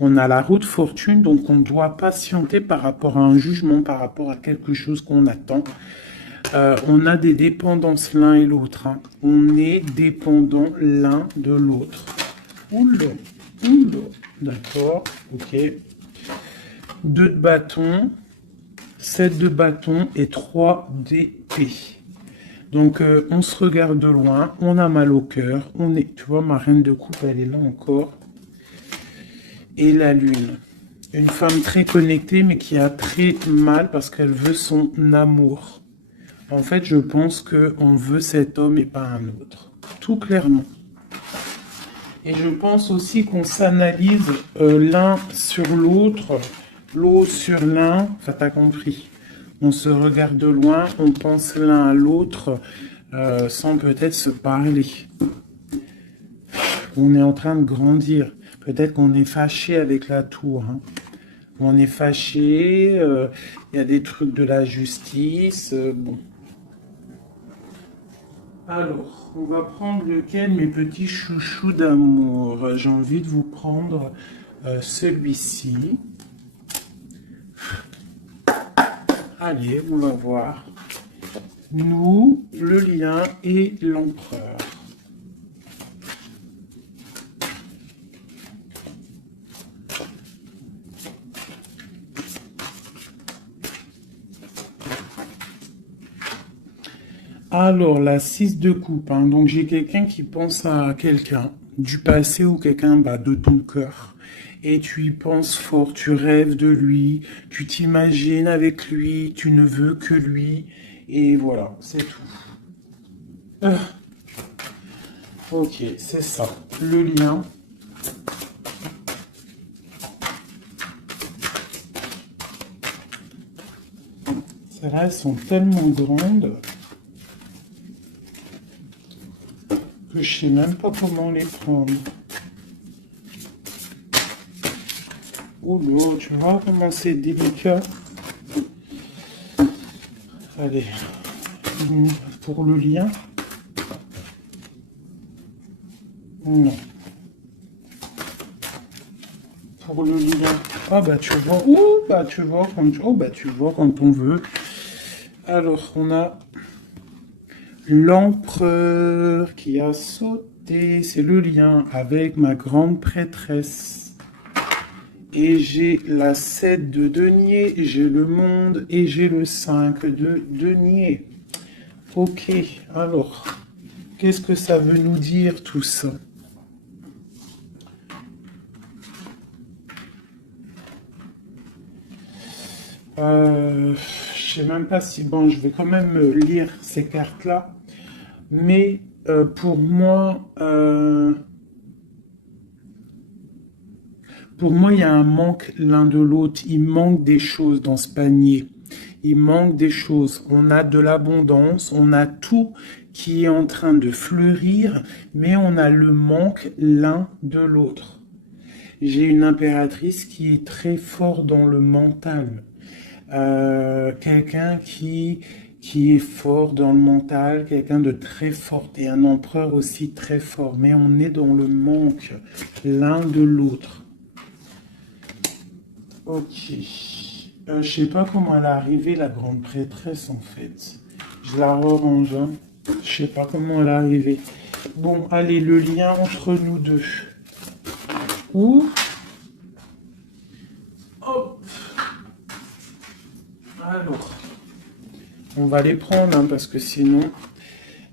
On a la roue de fortune, donc on doit patienter par rapport à un jugement, par rapport à quelque chose qu'on attend. On a des dépendances l'un et l'autre, hein. On est dépendant l'un de l'autre. Oula, oula. D'accord, ok. 2 de bâton, 7 de bâton et 3 d'épée. Donc, on se regarde de loin, on a mal au cœur. Tu vois, ma reine de coupe, elle est là encore. Et la lune. Une femme très connectée, mais qui a très mal parce qu'elle veut son amour. En fait, je pense qu'on veut cet homme et pas un autre. Tout clairement. Et je pense aussi qu'on s'analyse l'un sur l'autre, l'autre sur l'un. Enfin, t'as compris. On se regarde de loin, on pense l'un à l'autre sans peut-être se parler. on est en train de grandir. Peut-être qu'on est fâché avec la tour. Hein. On est fâché, il y a des trucs de la justice. Bon. Alors, on va prendre lequel, mes petits chouchous d'amour? J'ai envie de vous prendre celui-ci. Allez, on va voir. Nous, le lien et l'empereur. Alors, la 6 de coupe. Hein. Donc, j'ai quelqu'un qui pense à quelqu'un du passé ou quelqu'un de ton cœur. Et tu y penses fort, tu rêves de lui, tu t'imagines avec lui, tu ne veux que lui. Et voilà, c'est tout. Ok, c'est ça. Le lien. Celles-là, elles sont tellement grandes que je sais même pas comment les prendre. Oh là, tu vois comment c'est délicat. Allez, pour le lien. Non. Pour le lien. Ah bah tu vois. Ouh, bah tu vois quand tu vois quand on veut. Alors on a l'empereur qui a sauté. C'est le lien avec ma grande prêtresse. Et j'ai la 7 de denier, j'ai le monde et j'ai le 5 de denier. Ok, alors, qu'est-ce que ça veut nous dire tout ça? Je sais même pas si... Bon, je vais quand même lire ces cartes-là. Mais pour moi, il y a un manque l'un de l'autre. Il manque des choses dans ce panier. Il manque des choses. On a de l'abondance, on a tout qui est en train de fleurir, mais on a le manque l'un de l'autre. J'ai une impératrice qui est très fort dans le mental. Quelqu'un qui est fort dans le mental, quelqu'un de très fort, et un empereur aussi très fort. Mais on est dans le manque l'un de l'autre. Ok. Je sais pas comment elle est arrivée, la grande prêtresse, en fait. Je la rerange. Hein. Je sais pas comment elle est arrivée. Bon, allez, le lien entre nous deux. Ouh. Hop. Alors. On va les prendre, hein, parce que sinon...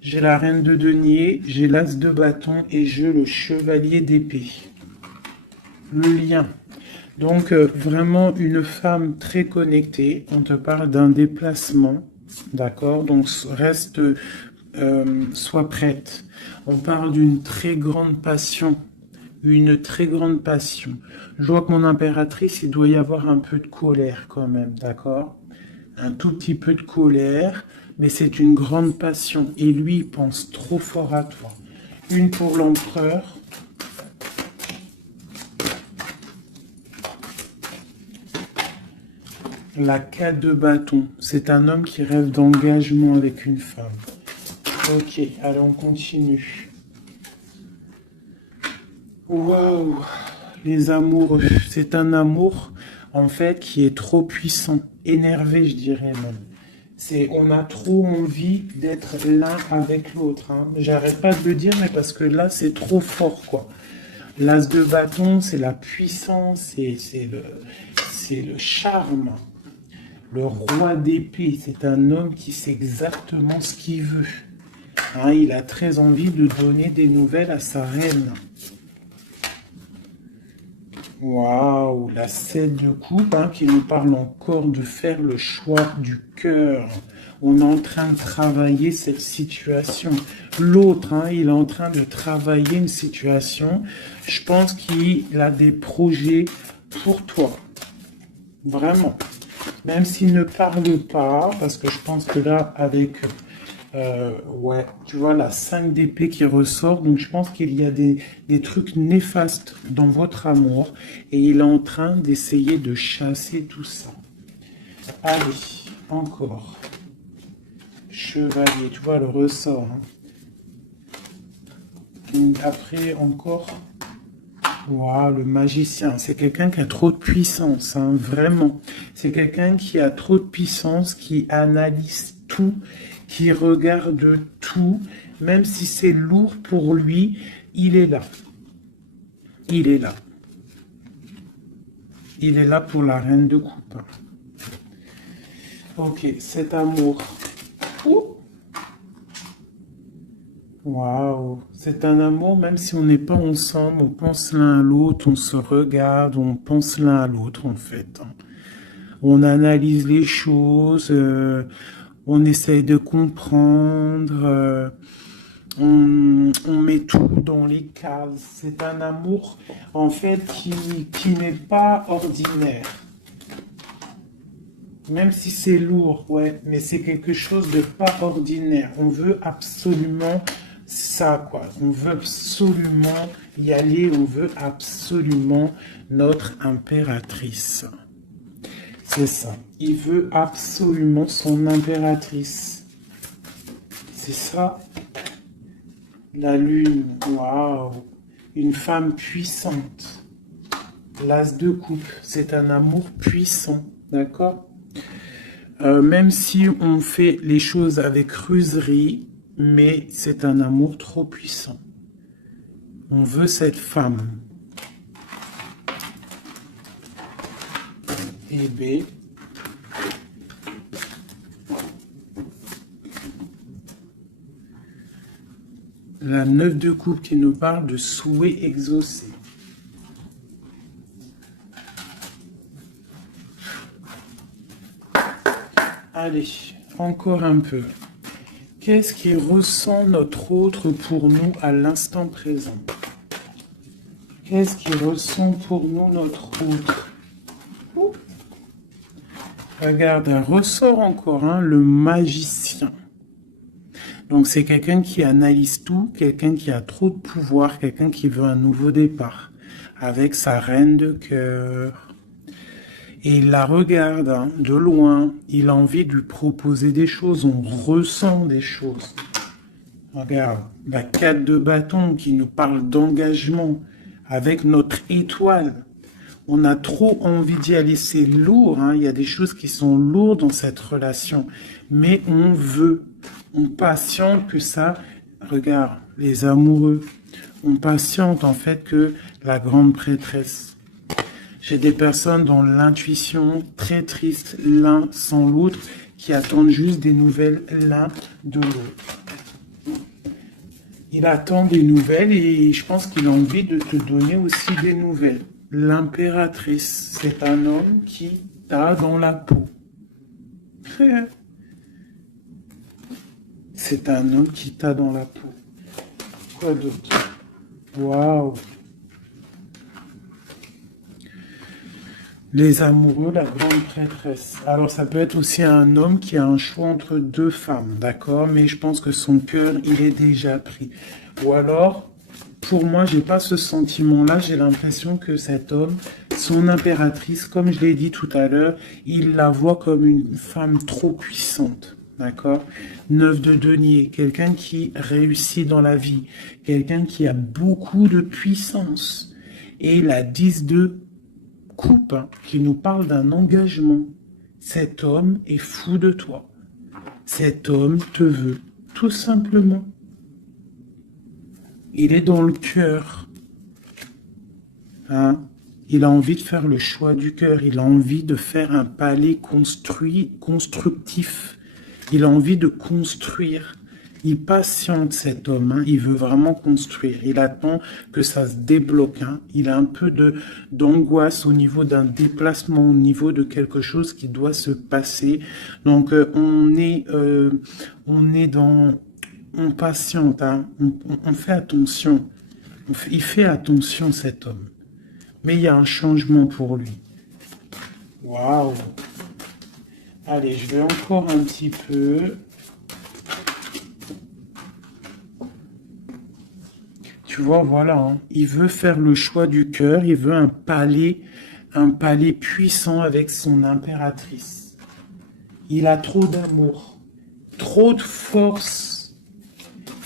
J'ai la reine de denier, j'ai l'as de bâton et j'ai le chevalier d'épée. Le lien. Donc, vraiment une femme très connectée. On te parle d'un déplacement, d'accord? Donc, reste, sois prête. On parle d'une très grande passion. Une très grande passion. Je vois que mon impératrice, il doit y avoir un peu de colère quand même, d'accord? Un tout petit peu de colère, mais c'est une grande passion. Et lui, il pense trop fort à toi. Une pour l'empereur. La 4 de bâton, c'est un homme qui rêve d'engagement avec une femme. Ok, allez, on continue. Waouh, les amoureux. C'est un amour, en fait, qui est trop puissant, énervé, je dirais même. On a trop envie d'être l'un avec l'autre. Hein. J'arrête pas de le dire, mais parce que là, c'est trop fort, quoi. L'as de bâton, c'est la puissance, c'est le charme. Le roi d'épée, c'est un homme qui sait exactement ce qu'il veut. Hein, il a très envie de donner des nouvelles à sa reine. Waouh, la 7 de coupe, hein, qui nous parle encore de faire le choix du cœur. On est en train de travailler cette situation. L'autre, hein, il est en train de travailler une situation. Je pense qu'il a des projets pour toi. Vraiment. Même s'il ne parle pas, parce que je pense que là, avec Ouais, tu vois la 5 d'épée qui ressort, donc je pense qu'il y a des trucs néfastes dans votre amour et il est en train d'essayer de chasser tout ça. Allez, encore. Chevalier, tu vois le ressort. Hein. Après, encore. Waouh, le magicien, c'est quelqu'un qui a trop de puissance, hein, vraiment. C'est quelqu'un qui a trop de puissance, qui analyse tout, qui regarde tout, même si c'est lourd pour lui, il est là. Il est là. Il est là pour la reine de coupe. Ok, cet amour. Ouh. Waouh, c'est un amour, même si on n'est pas ensemble, on pense l'un à l'autre, on se regarde, on pense l'un à l'autre en fait. On analyse les choses, on essaye de comprendre, on met tout dans les cases. C'est un amour en fait qui n'est pas ordinaire. Même si c'est lourd, ouais, mais c'est quelque chose de pas ordinaire. On veut absolument ça, quoi. On veut absolument y aller, on veut absolument notre impératrice. C'est ça. Il veut absolument son impératrice. C'est ça. La lune, waouh. Une femme puissante. L'as de coupe, c'est un amour puissant, d'accord? Même si on fait les choses avec ruserie, mais c'est un amour trop puissant. On veut cette femme. Et B. La 9 de coupe qui nous parle de souhait exaucé. Allez, encore un peu. Qu'est-ce qui ressent notre autre pour nous à l'instant présent? Qu'est-ce qui ressent pour nous notre autre? Ouh. Regarde, un ressort encore, hein, le magicien. Donc c'est quelqu'un qui analyse tout, quelqu'un qui a trop de pouvoir, quelqu'un qui veut un nouveau départ, avec sa reine de cœur. Et il la regarde hein, de loin, il a envie de lui proposer des choses, on ressent des choses. Regarde, la 4 de bâton qui nous parle d'engagement avec notre étoile. On a trop envie d'y aller, c'est lourd, hein. Il y a des choses qui sont lourdes dans cette relation, mais on veut, on patiente que ça, regarde, les amoureux, on patiente en fait que la grande prêtresse. J'ai des personnes dans l'intuition très triste l'un sans l'autre, qui attendent juste des nouvelles l'un de l'autre. Il attend des nouvelles et je pense qu'il a envie de te donner aussi des nouvelles. L'impératrice, c'est un homme qui t'a dans la peau. C'est un homme qui t'a dans la peau. Quoi d'autre? Waouh! Les amoureux, la grande prêtresse. Alors ça peut être aussi un homme qui a un choix entre deux femmes, d'accord? Mais je pense que son cœur, il est déjà pris. Ou alors, pour moi, j'ai pas ce sentiment-là. J'ai l'impression que cet homme, son impératrice, comme je l'ai dit tout à l'heure, il la voit comme une femme trop puissante. D'accord? 9 de denier, quelqu'un qui réussit dans la vie, quelqu'un qui a beaucoup de puissance. Et la 10 de coupe hein, qui nous parle d'un engagement. Cet homme est fou de toi. Cet homme te veut, tout simplement. Il est dans le cœur. Hein? Il a envie de faire le choix du cœur. Il a envie de faire un palais constructif. Il a envie de construire. Il patiente cet homme, hein. Il veut vraiment construire. Il attend que ça se débloque. Hein. Il a un peu d'angoisse au niveau d'un déplacement, au niveau de quelque chose qui doit se passer. Donc on est dans, on patiente, hein. On fait attention. Il fait attention cet homme. Mais il y a un changement pour lui. Waouh! Allez, je vais encore un petit peu. tu vois, voilà, hein. Il veut faire le choix du cœur, il veut un palais puissant avec son impératrice. Il a trop d'amour, trop de force.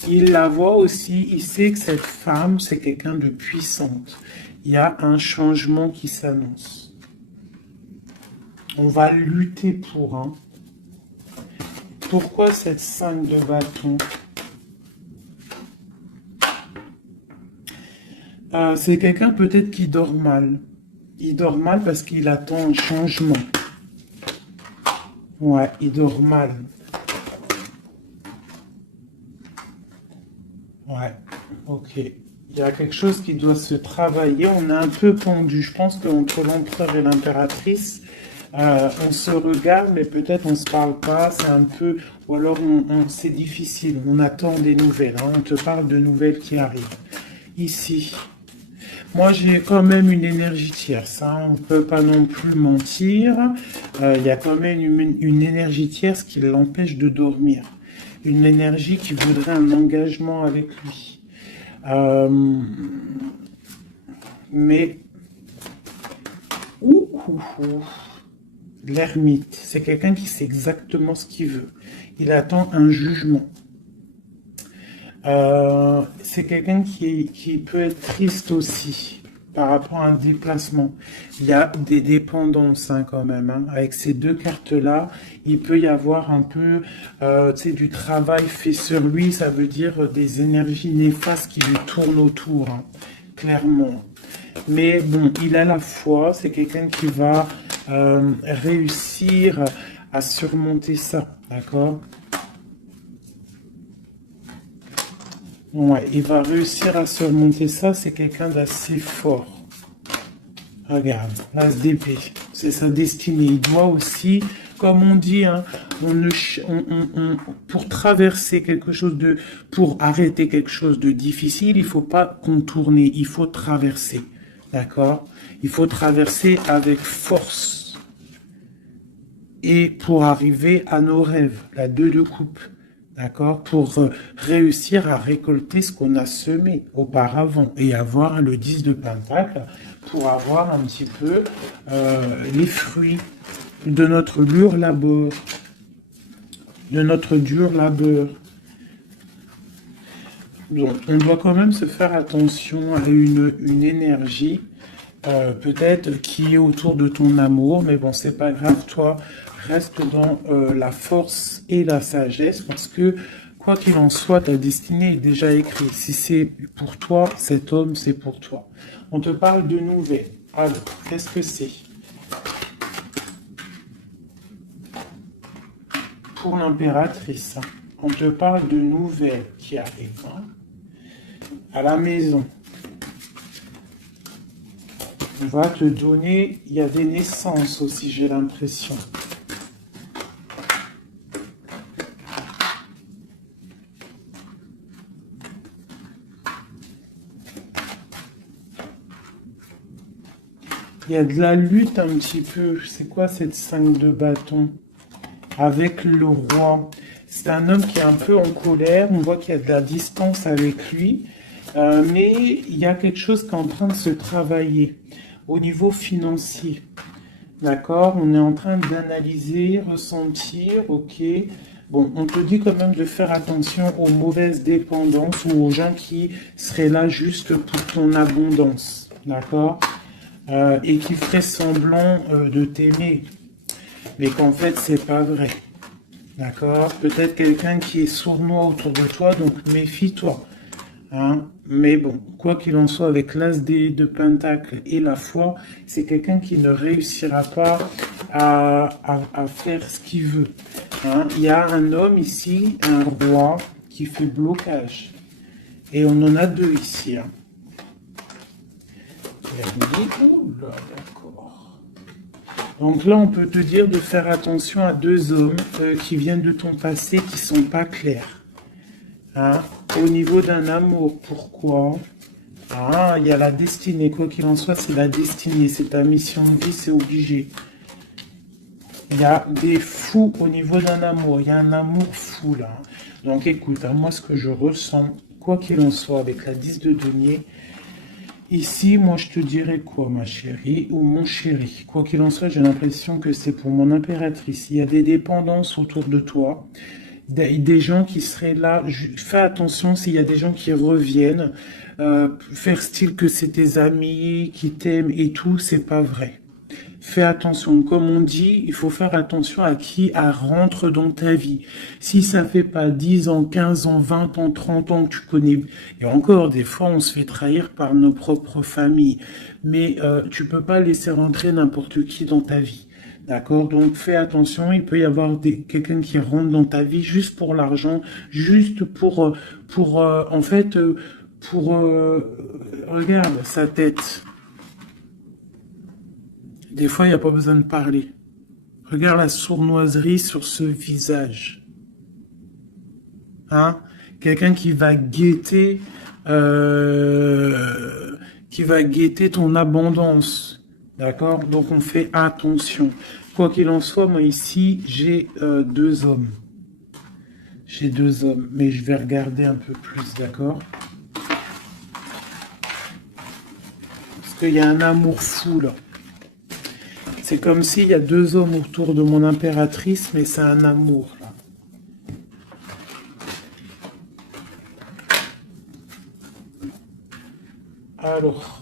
Il la voit aussi, il sait que cette femme, c'est quelqu'un de puissante. Il y a un changement qui s'annonce. On va lutter pour, hein. Pourquoi cette 5 de bâton? C'est quelqu'un peut-être qui dort mal. Il dort mal parce qu'il attend un changement. Ouais, il dort mal. Ouais, ok. Il y a quelque chose qui doit se travailler. On est un peu pendu. Je pense qu'entre l'empereur et l'impératrice, on se regarde, mais peut-être on se parle pas. C'est un peu, ou alors c'est difficile. On attend des nouvelles, hein. On te parle de nouvelles qui arrivent. Ici, moi j'ai quand même une énergie tierce, hein. On ne peut pas non plus mentir. Il y a quand même une énergie tierce qui l'empêche de dormir. Une énergie qui voudrait un engagement avec lui. Mais l'ermite, c'est quelqu'un qui sait exactement ce qu'il veut. Il attend un jugement. C'est quelqu'un qui peut être triste aussi par rapport à un déplacement. Il y a des dépendances, hein, quand même, hein. Avec ces deux cartes-là, il peut y avoir un peu du travail fait sur lui. Ça veut dire des énergies néfastes qui lui tournent autour, hein, clairement. Mais bon, il a la foi. C'est quelqu'un qui va réussir à surmonter ça, d'accord? Ouais, il va réussir à surmonter ça, c'est quelqu'un d'assez fort. Regarde, l'as d'épée, c'est sa destinée. Il doit aussi, comme on dit, hein, pour traverser quelque chose de, pour arrêter quelque chose de difficile, il faut pas contourner, il faut traverser. D'accord? Il faut traverser avec force. Et pour arriver à nos rêves, la 2 de coupe. D'accord? Pour réussir à récolter ce qu'on a semé auparavant et avoir le 10 de pentacle pour avoir un petit peu les fruits de notre dur labeur. De notre dur labeur. Donc, on doit quand même se faire attention à une énergie peut-être qui est autour de ton amour, mais bon, c'est pas grave, toi, reste dans la force et la sagesse, parce que, quoi qu'il en soit, ta destinée est déjà écrite. Si c'est pour toi, cet homme, c'est pour toi. On te parle de nouvelles. Alors, qu'est-ce que c'est? Pour l'impératrice, hein, on te parle de nouvelles qui arrivent, hein, à la maison. On va te donner, il y a des naissances aussi, j'ai l'impression. Il y a de la lutte un petit peu. C'est quoi cette 5 de bâton? Avec le roi. C'est un homme qui est un peu en colère. On voit qu'il y a de la distance avec lui. Mais il y a quelque chose qui est en train de se travailler au niveau financier. D'accord? On est en train d'analyser, ressentir, ok. Bon, on te dit quand même de faire attention aux mauvaises dépendances ou aux gens qui seraient là juste pour ton abondance. D'accord? Et qui feraient semblant de t'aimer. Mais qu'en fait, c'est pas vrai. D'accord? Peut-être quelqu'un qui est sournois autour de toi, donc méfie-toi. Hein? Mais bon, quoi qu'il en soit, avec l'as de pentacle et la foi, c'est quelqu'un qui ne réussira pas à faire ce qu'il veut. Hein? Il y a un homme ici, un roi, qui fait blocage. Et on en a deux ici. Hein. D'accord. Donc là, on peut te dire de faire attention à deux hommes qui viennent de ton passé qui sont pas clairs. Hein? Au niveau d'un amour, pourquoi? Ah, il y a la destinée, quoi qu'il en soit, c'est la destinée, c'est ta mission de vie, c'est obligé. Il y a des fous au niveau d'un amour, il y a un amour fou là. Donc écoute, hein, moi ce que je ressens, quoi qu'il en soit, avec la 10 de denier, ici, moi, je te dirais quoi, ma chérie ou mon chéri? Quoi qu'il en soit, j'ai l'impression que c'est pour mon impératrice. Il y a des dépendances autour de toi, des gens qui seraient là. Fais attention s'il y a des gens qui reviennent, faire style que c'est tes amis qui t'aiment et tout, c'est pas vrai. Fais attention, comme on dit, il faut faire attention à qui rentre dans ta vie. Si ça fait pas 10 ans, 15 ans, 20 ans, 30 ans que tu connais, et encore, des fois, on se fait trahir par nos propres familles, mais tu peux pas laisser rentrer n'importe qui dans ta vie. D'accord? Donc fais attention, il peut y avoir quelqu'un qui rentre dans ta vie juste pour l'argent, juste en fait, regarde sa tête. Des fois, il n'y a pas besoin de parler. Regarde la sournoiserie sur ce visage. Hein? Quelqu'un qui va guetter ton abondance. D'accord? Donc, on fait attention. Quoi qu'il en soit, moi ici, j'ai 2 hommes. J'ai 2 hommes, mais je vais regarder un peu plus, d'accord? Parce qu'il y a un amour fou, là. C'est comme s'il y a 2 hommes autour de mon impératrice, mais c'est un amour, là. Alors,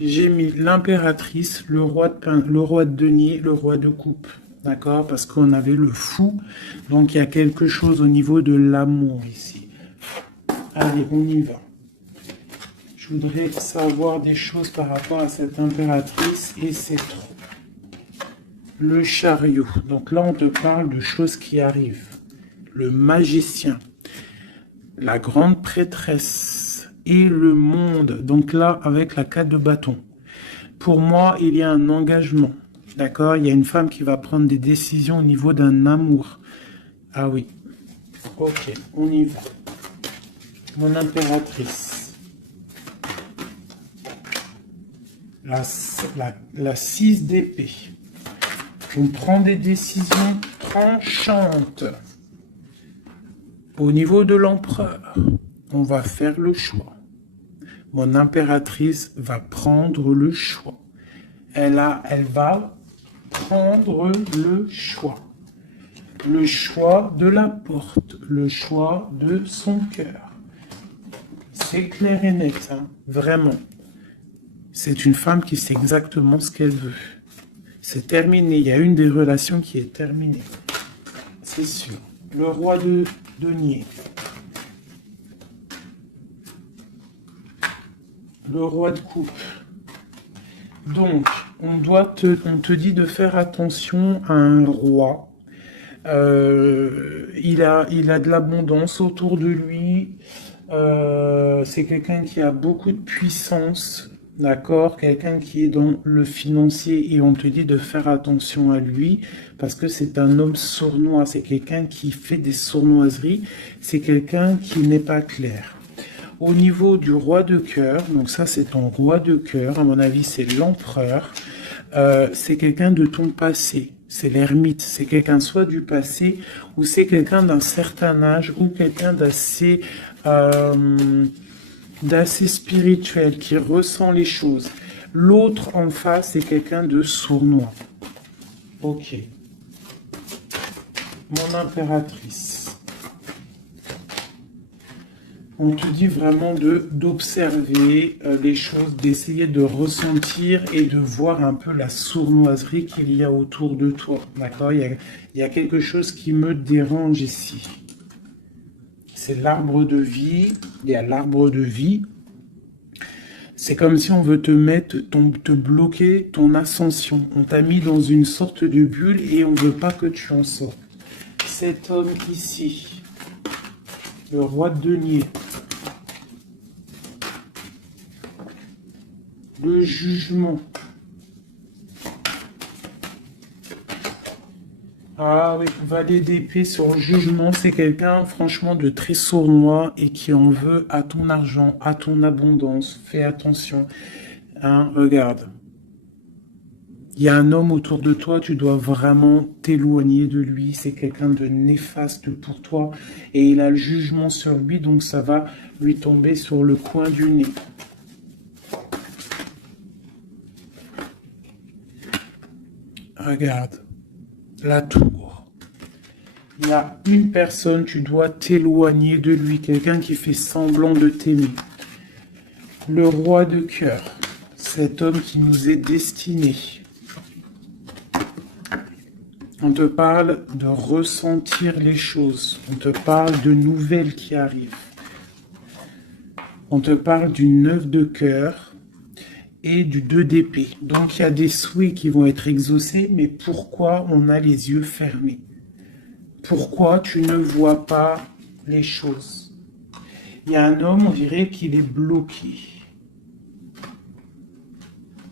j'ai mis l'impératrice, le roi de denier, le roi de coupe. D'accord? Parce qu'on avait le fou. Donc, il y a quelque chose au niveau de l'amour ici. Allez, on y va. Je voudrais savoir des choses par rapport à cette impératrice et c'est trop. Le chariot. Donc là, on te parle de choses qui arrivent. Le magicien. La grande prêtresse. Et le monde. Donc là, avec la 4 de bâton. Pour moi, il y a un engagement. D'accord? Il y a une femme qui va prendre des décisions au niveau d'un amour. Ah oui. Ok, on y va. Mon impératrice. La 6 d'épée. On prend des décisions tranchantes. Au niveau de l'empereur, on va faire le choix. Mon impératrice va prendre le choix. Elle va prendre le choix. Le choix de la porte, le choix de son cœur. C'est clair et net, hein, vraiment. C'est une femme qui sait exactement ce qu'elle veut. C'est terminé. Il y a une des relations qui est terminée. C'est sûr. Le roi de denier. Le roi de coupe. Donc, on te dit de faire attention à un roi. Il a de l'abondance autour de lui. C'est quelqu'un qui a beaucoup de puissance. D'accord, quelqu'un qui est dans le financier et on te dit de faire attention à lui parce que c'est un homme sournois, c'est quelqu'un qui fait des sournoiseries, c'est quelqu'un qui n'est pas clair. Au niveau du roi de cœur, donc ça c'est ton roi de cœur, à mon avis c'est l'empereur, c'est quelqu'un de ton passé, c'est l'ermite, c'est quelqu'un soit du passé ou c'est quelqu'un d'un certain âge ou quelqu'un d'assez spirituel, qui ressent les choses. L'autre en face, c'est quelqu'un de sournois. Ok. Mon impératrice. On te dit vraiment d'observer les choses, d'essayer de ressentir et de voir un peu la sournoiserie qu'il y a autour de toi. D'accord? Il y a quelque chose qui me dérange ici. C'est l'arbre de vie. Il y a l'arbre de vie. C'est comme si on veut te bloquer ton ascension. On t'a mis dans une sorte de bulle et on ne veut pas que tu en sortes. Cet homme ici, le roi de denier, le jugement. Ah oui, valet d'épée sur le jugement, c'est quelqu'un franchement de très sournois et qui en veut à ton argent, à ton abondance. Fais attention. Hein, regarde. Il y a un homme autour de toi, tu dois vraiment t'éloigner de lui. C'est quelqu'un de néfaste pour toi. Et il a le jugement sur lui, donc ça va lui tomber sur le coin du nez. Regarde, la tour. Il y a une personne, tu dois t'éloigner de lui. Quelqu'un qui fait semblant de t'aimer. Le roi de cœur. Cet homme qui nous est destiné. On te parle de ressentir les choses. On te parle de nouvelles qui arrivent. On te parle du 9 de cœur et du 2 d'épée. Donc il y a des souhaits qui vont être exaucés, mais pourquoi on a les yeux fermés? Pourquoi tu ne vois pas les choses? Il y a un homme, on dirait qu'il est bloqué.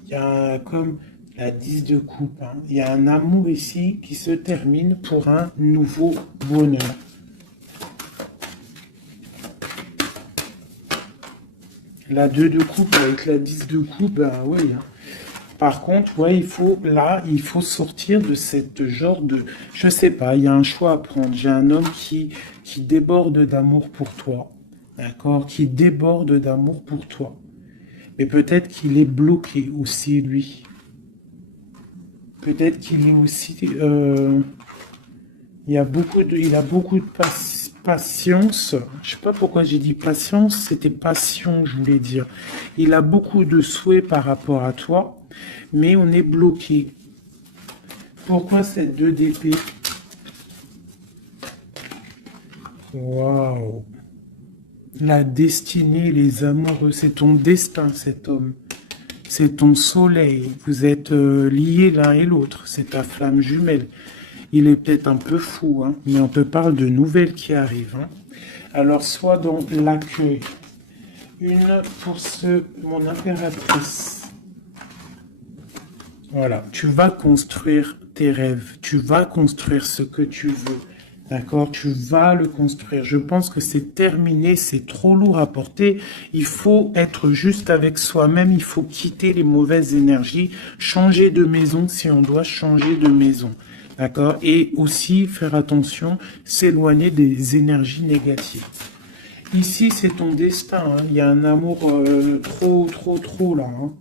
Il y a comme la 10 de coupe. Hein. Il y a un amour ici qui se termine pour un nouveau bonheur. La 2 de coupe avec la 10 de coupe, ben oui. Hein. Par contre, ouais, il faut sortir de cette genre de... Je sais pas, il y a un choix à prendre. J'ai un homme qui déborde d'amour pour toi. D'accord? Qui déborde d'amour pour toi. Mais peut-être qu'il est bloqué aussi, lui. Peut-être qu'il est aussi... il a beaucoup de patience. Je sais pas pourquoi j'ai dit patience, c'était passion, je voulais dire. Il a beaucoup de souhaits par rapport à toi, mais on est bloqué. Pourquoi cette 2 d'épée? Waouh! La destinée, les amoureux, c'est ton destin, cet homme. C'est ton soleil. Vous êtes liés l'un et l'autre. C'est ta flamme jumelle. Il est peut-être un peu fou, hein, mais on te parle de nouvelles qui arrivent. Hein. Alors, sois dans l'accueil. Une pour mon impératrice. Voilà, tu vas construire tes rêves. Tu vas construire ce que tu veux. D'accord? Tu vas le construire. Je pense que c'est terminé, c'est trop lourd à porter. Il faut être juste avec soi-même. Il faut quitter les mauvaises énergies. Changer de maison si on doit changer de maison. D'accord? Et aussi faire attention, s'éloigner des énergies négatives. Ici, c'est ton destin. Hein. Il y a un amour trop là. Hein.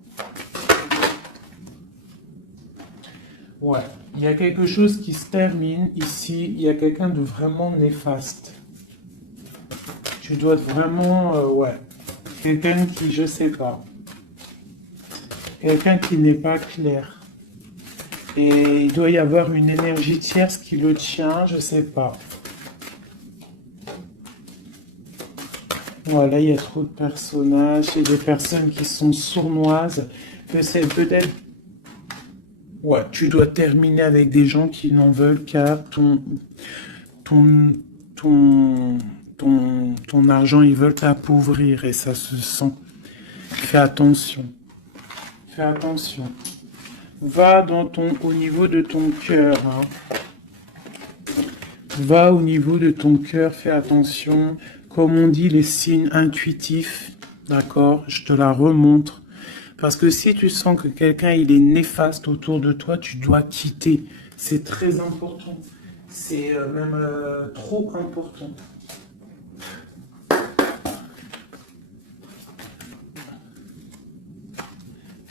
Ouais. Il y a quelque chose qui se termine ici. Il y a quelqu'un de vraiment néfaste. Tu dois vraiment... ouais. Quelqu'un qui, je sais pas. Quelqu'un qui n'est pas clair. Et il doit y avoir une énergie tierce qui le tient, je sais pas. Voilà, il y a trop de personnages et des personnes qui sont sournoises. Que c'est peut-être... Ouais, tu dois terminer avec des gens qui n'en veulent qu'à ton argent. Ils veulent t'appauvrir et ça se sent. Fais attention. Fais attention. Va au niveau de ton cœur. Hein. Va au niveau de ton cœur, fais attention. Comme on dit, les signes intuitifs, d'accord? Je te la remontre. Parce que si tu sens que quelqu'un il est néfaste autour de toi, tu dois quitter. C'est très important. C'est même trop important.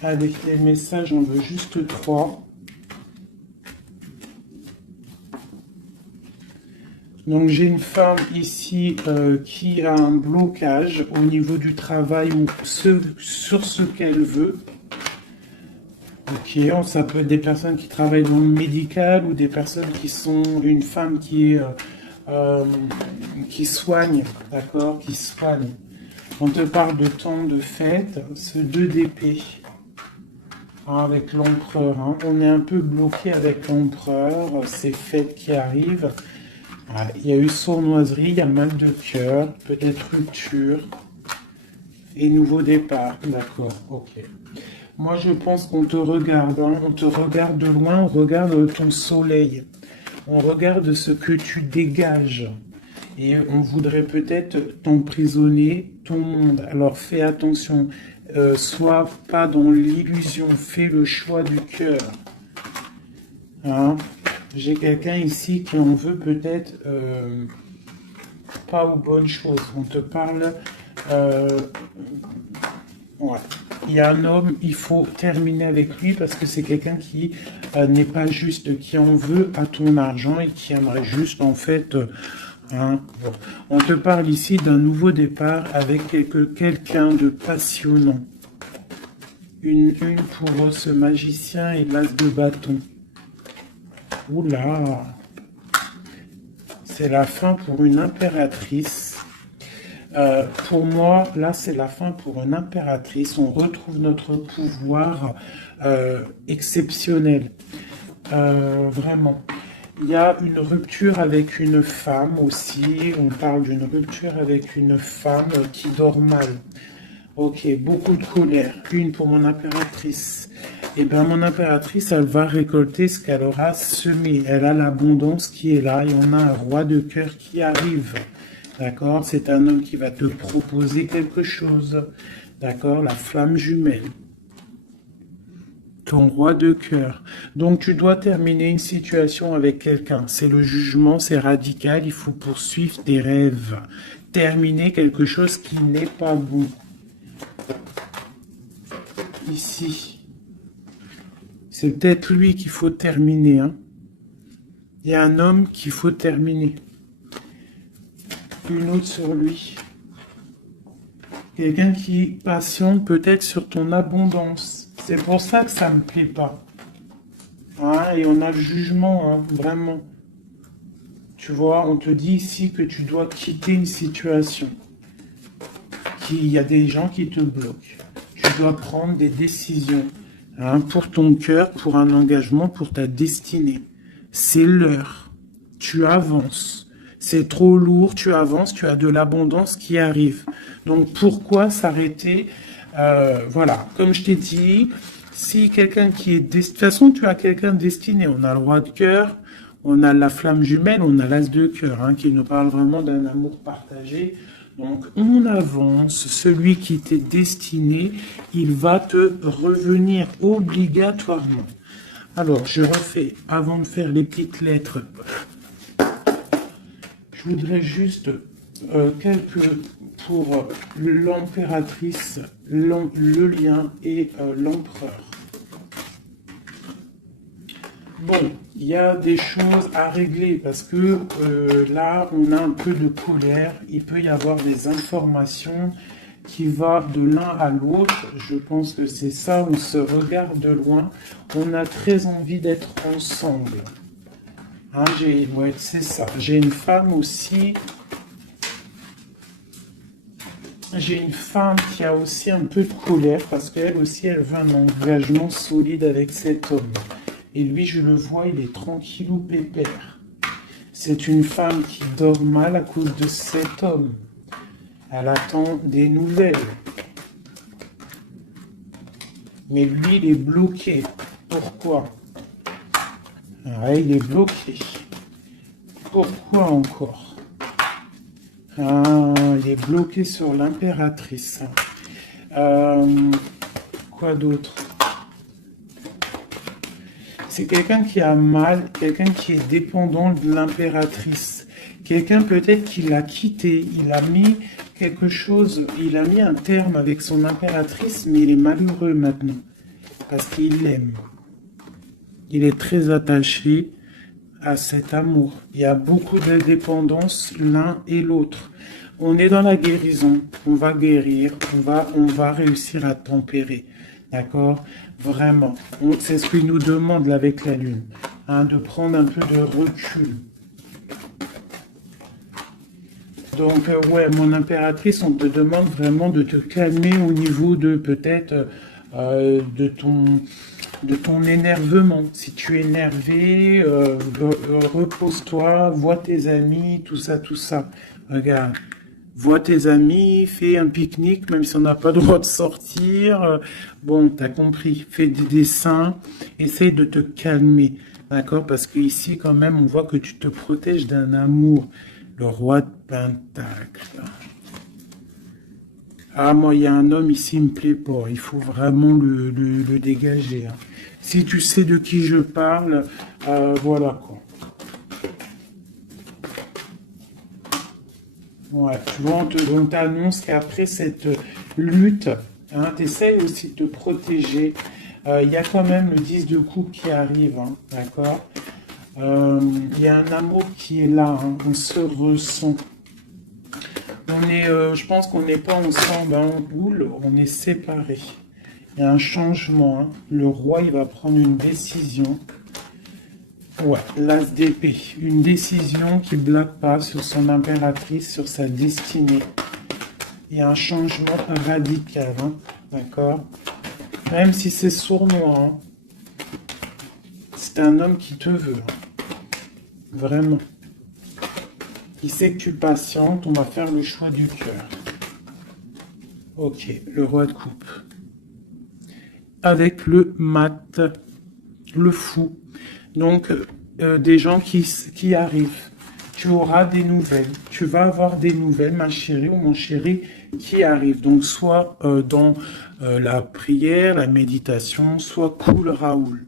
Avec les messages, j'en veux juste 3. Donc j'ai une femme ici qui a un blocage au niveau du travail ou sur ce qu'elle veut. Ok, ça peut être des personnes qui travaillent dans le médical ou des personnes qui sont une femme qui soigne, d'accord, qui soigne. On te parle de temps de fête, ce 2 d'épée. Avec l'empereur, hein. On est un peu bloqué avec l'empereur, ces fêtes qui arrivent. Il y a eu sournoiserie, il y a mal de cœur, peut-être rupture et nouveau départ. D'accord, ok. Moi, je pense qu'on te regarde, hein. On te regarde de loin, on regarde ton soleil, on regarde ce que tu dégages. Et on voudrait peut-être t'emprisonner, ton monde. Alors fais attention, sois pas dans l'illusion, fais le choix du cœur. Hein. J'ai quelqu'un ici qui en veut peut-être pas aux bonnes choses. On te parle... ouais. Il y a un homme, il faut terminer avec lui parce que c'est quelqu'un qui n'est pas juste, qui en veut à ton argent et qui aimerait juste en fait... hein, bon. On te parle ici d'un nouveau départ avec quelqu'un de passionnant. Une pour ce magicien et l'as de bâton. Oula! C'est la fin pour une impératrice. Pour moi, là, c'est la fin pour une impératrice. On retrouve notre pouvoir exceptionnel. Vraiment. Il y a une rupture avec une femme aussi. On parle d'une rupture avec une femme qui dort mal. Ok, beaucoup de colère. Une pour mon impératrice. Eh bien, mon impératrice, elle va récolter ce qu'elle aura semé. Elle a l'abondance qui est là et on a un roi de cœur qui arrive. D'accord? C'est un homme qui va te proposer quelque chose. D'accord? La flamme jumelle. Ton roi de cœur. Donc, tu dois terminer une situation avec quelqu'un. C'est le jugement, c'est radical. Il faut poursuivre tes rêves. Terminer quelque chose qui n'est pas bon. Ici. C'est peut-être lui qu'il faut terminer. Hein. Il y a un homme qu'il faut terminer. Une autre sur lui. Quelqu'un qui patiente peut-être sur ton abondance. C'est pour ça que ça me plaît pas. Hein, et on a le jugement, hein, vraiment. Tu vois, on te dit ici que tu dois quitter une situation. Il y a des gens qui te bloquent. Tu dois prendre des décisions. Hein, pour ton cœur, pour un engagement, pour ta destinée. C'est l'heure. Tu avances. C'est trop lourd, tu avances, tu as de l'abondance qui arrive. Donc pourquoi s'arrêter? Voilà, comme je t'ai dit, si quelqu'un qui est... De toute façon, tu as quelqu'un destiné. On a le roi de cœur, on a la flamme jumelle, on a l'as de cœur, hein, qui nous parle vraiment d'un amour partagé. Donc, on avance. Celui qui t'est destiné, il va te revenir obligatoirement. Alors, je refais, avant de faire les petites lettres, je voudrais juste quelques pour l'impératrice, le lien et l'empereur. Bon, il y a des choses à régler parce que là, on a un peu de colère. Il peut y avoir des informations qui vont de l'un à l'autre. Je pense que c'est ça, on se regarde de loin. On a très envie d'être ensemble. Hein, ouais, c'est ça. J'ai une femme aussi. J'ai une femme qui a aussi un peu de colère parce qu'elle aussi, elle veut un engagement solide avec cet homme. Et lui, je le vois, il est tranquillou pépère. C'est une femme qui dort mal à cause de cet homme. Elle attend des nouvelles. Mais lui, il est bloqué. Pourquoi? Ah, il est bloqué. Pourquoi encore? Ah, il est bloqué sur l'impératrice. Quoi d'autre? C'est quelqu'un qui a mal, quelqu'un qui est dépendant de l'impératrice. Quelqu'un peut-être qui l'a quitté, il a mis quelque chose, il a mis un terme avec son impératrice, mais il est malheureux maintenant. Parce qu'il l'aime. Il est très attaché à cet amour. Il y a beaucoup de dépendance l'un et l'autre. On est dans la guérison, on va guérir, on va réussir à tempérer. D'accord? Vraiment. C'est ce qu'il nous demande là, avec la Lune. Hein, de prendre un peu de recul. Donc, ouais, mon impératrice, on te demande vraiment de te calmer au niveau de peut-être de ton énervement. Si tu es énervé, repose-toi, vois tes amis, tout ça, tout ça. Regarde. Vois tes amis, fais un pique-nique, même si on n'a pas le droit de sortir. Bon, t'as compris. Fais des dessins. Essaye de te calmer. D'accord? Parce qu'ici, quand même, on voit que tu te protèges d'un amour. Le roi de Pentacle. Ah, moi, il y a un homme ici, il me plaît pas. Il faut vraiment le dégager. Hein. Si tu sais de qui je parle, Voilà quoi. Ouais, tu vois, on t'annonce qu'après cette lutte, hein, tu essayes aussi de te protéger. Il y a quand même le 10 de coupe qui arrive, hein, d'accord? Il y a un amour qui est là, hein, on se ressent. Je pense qu'on n'est pas ensemble, hein, en boule, on est séparés. Il y a un changement, hein. Le roi, il va prendre une décision. Ouais, l'as d'épée. Une décision qui ne blague pas sur son impératrice, sur sa destinée. Il y a un changement radical, hein, d'accord? Même si c'est sournois, hein, c'est un homme qui te veut, hein, vraiment. Il sait que tu patientes, on va faire le choix du cœur. Ok, le roi de coupe. Avec le mat, le fou. Donc, des gens qui arrivent. Tu auras des nouvelles. Tu vas avoir des nouvelles, ma chérie ou mon chéri, qui arrivent. Donc, soit dans la prière, la méditation, soit cool Raoul.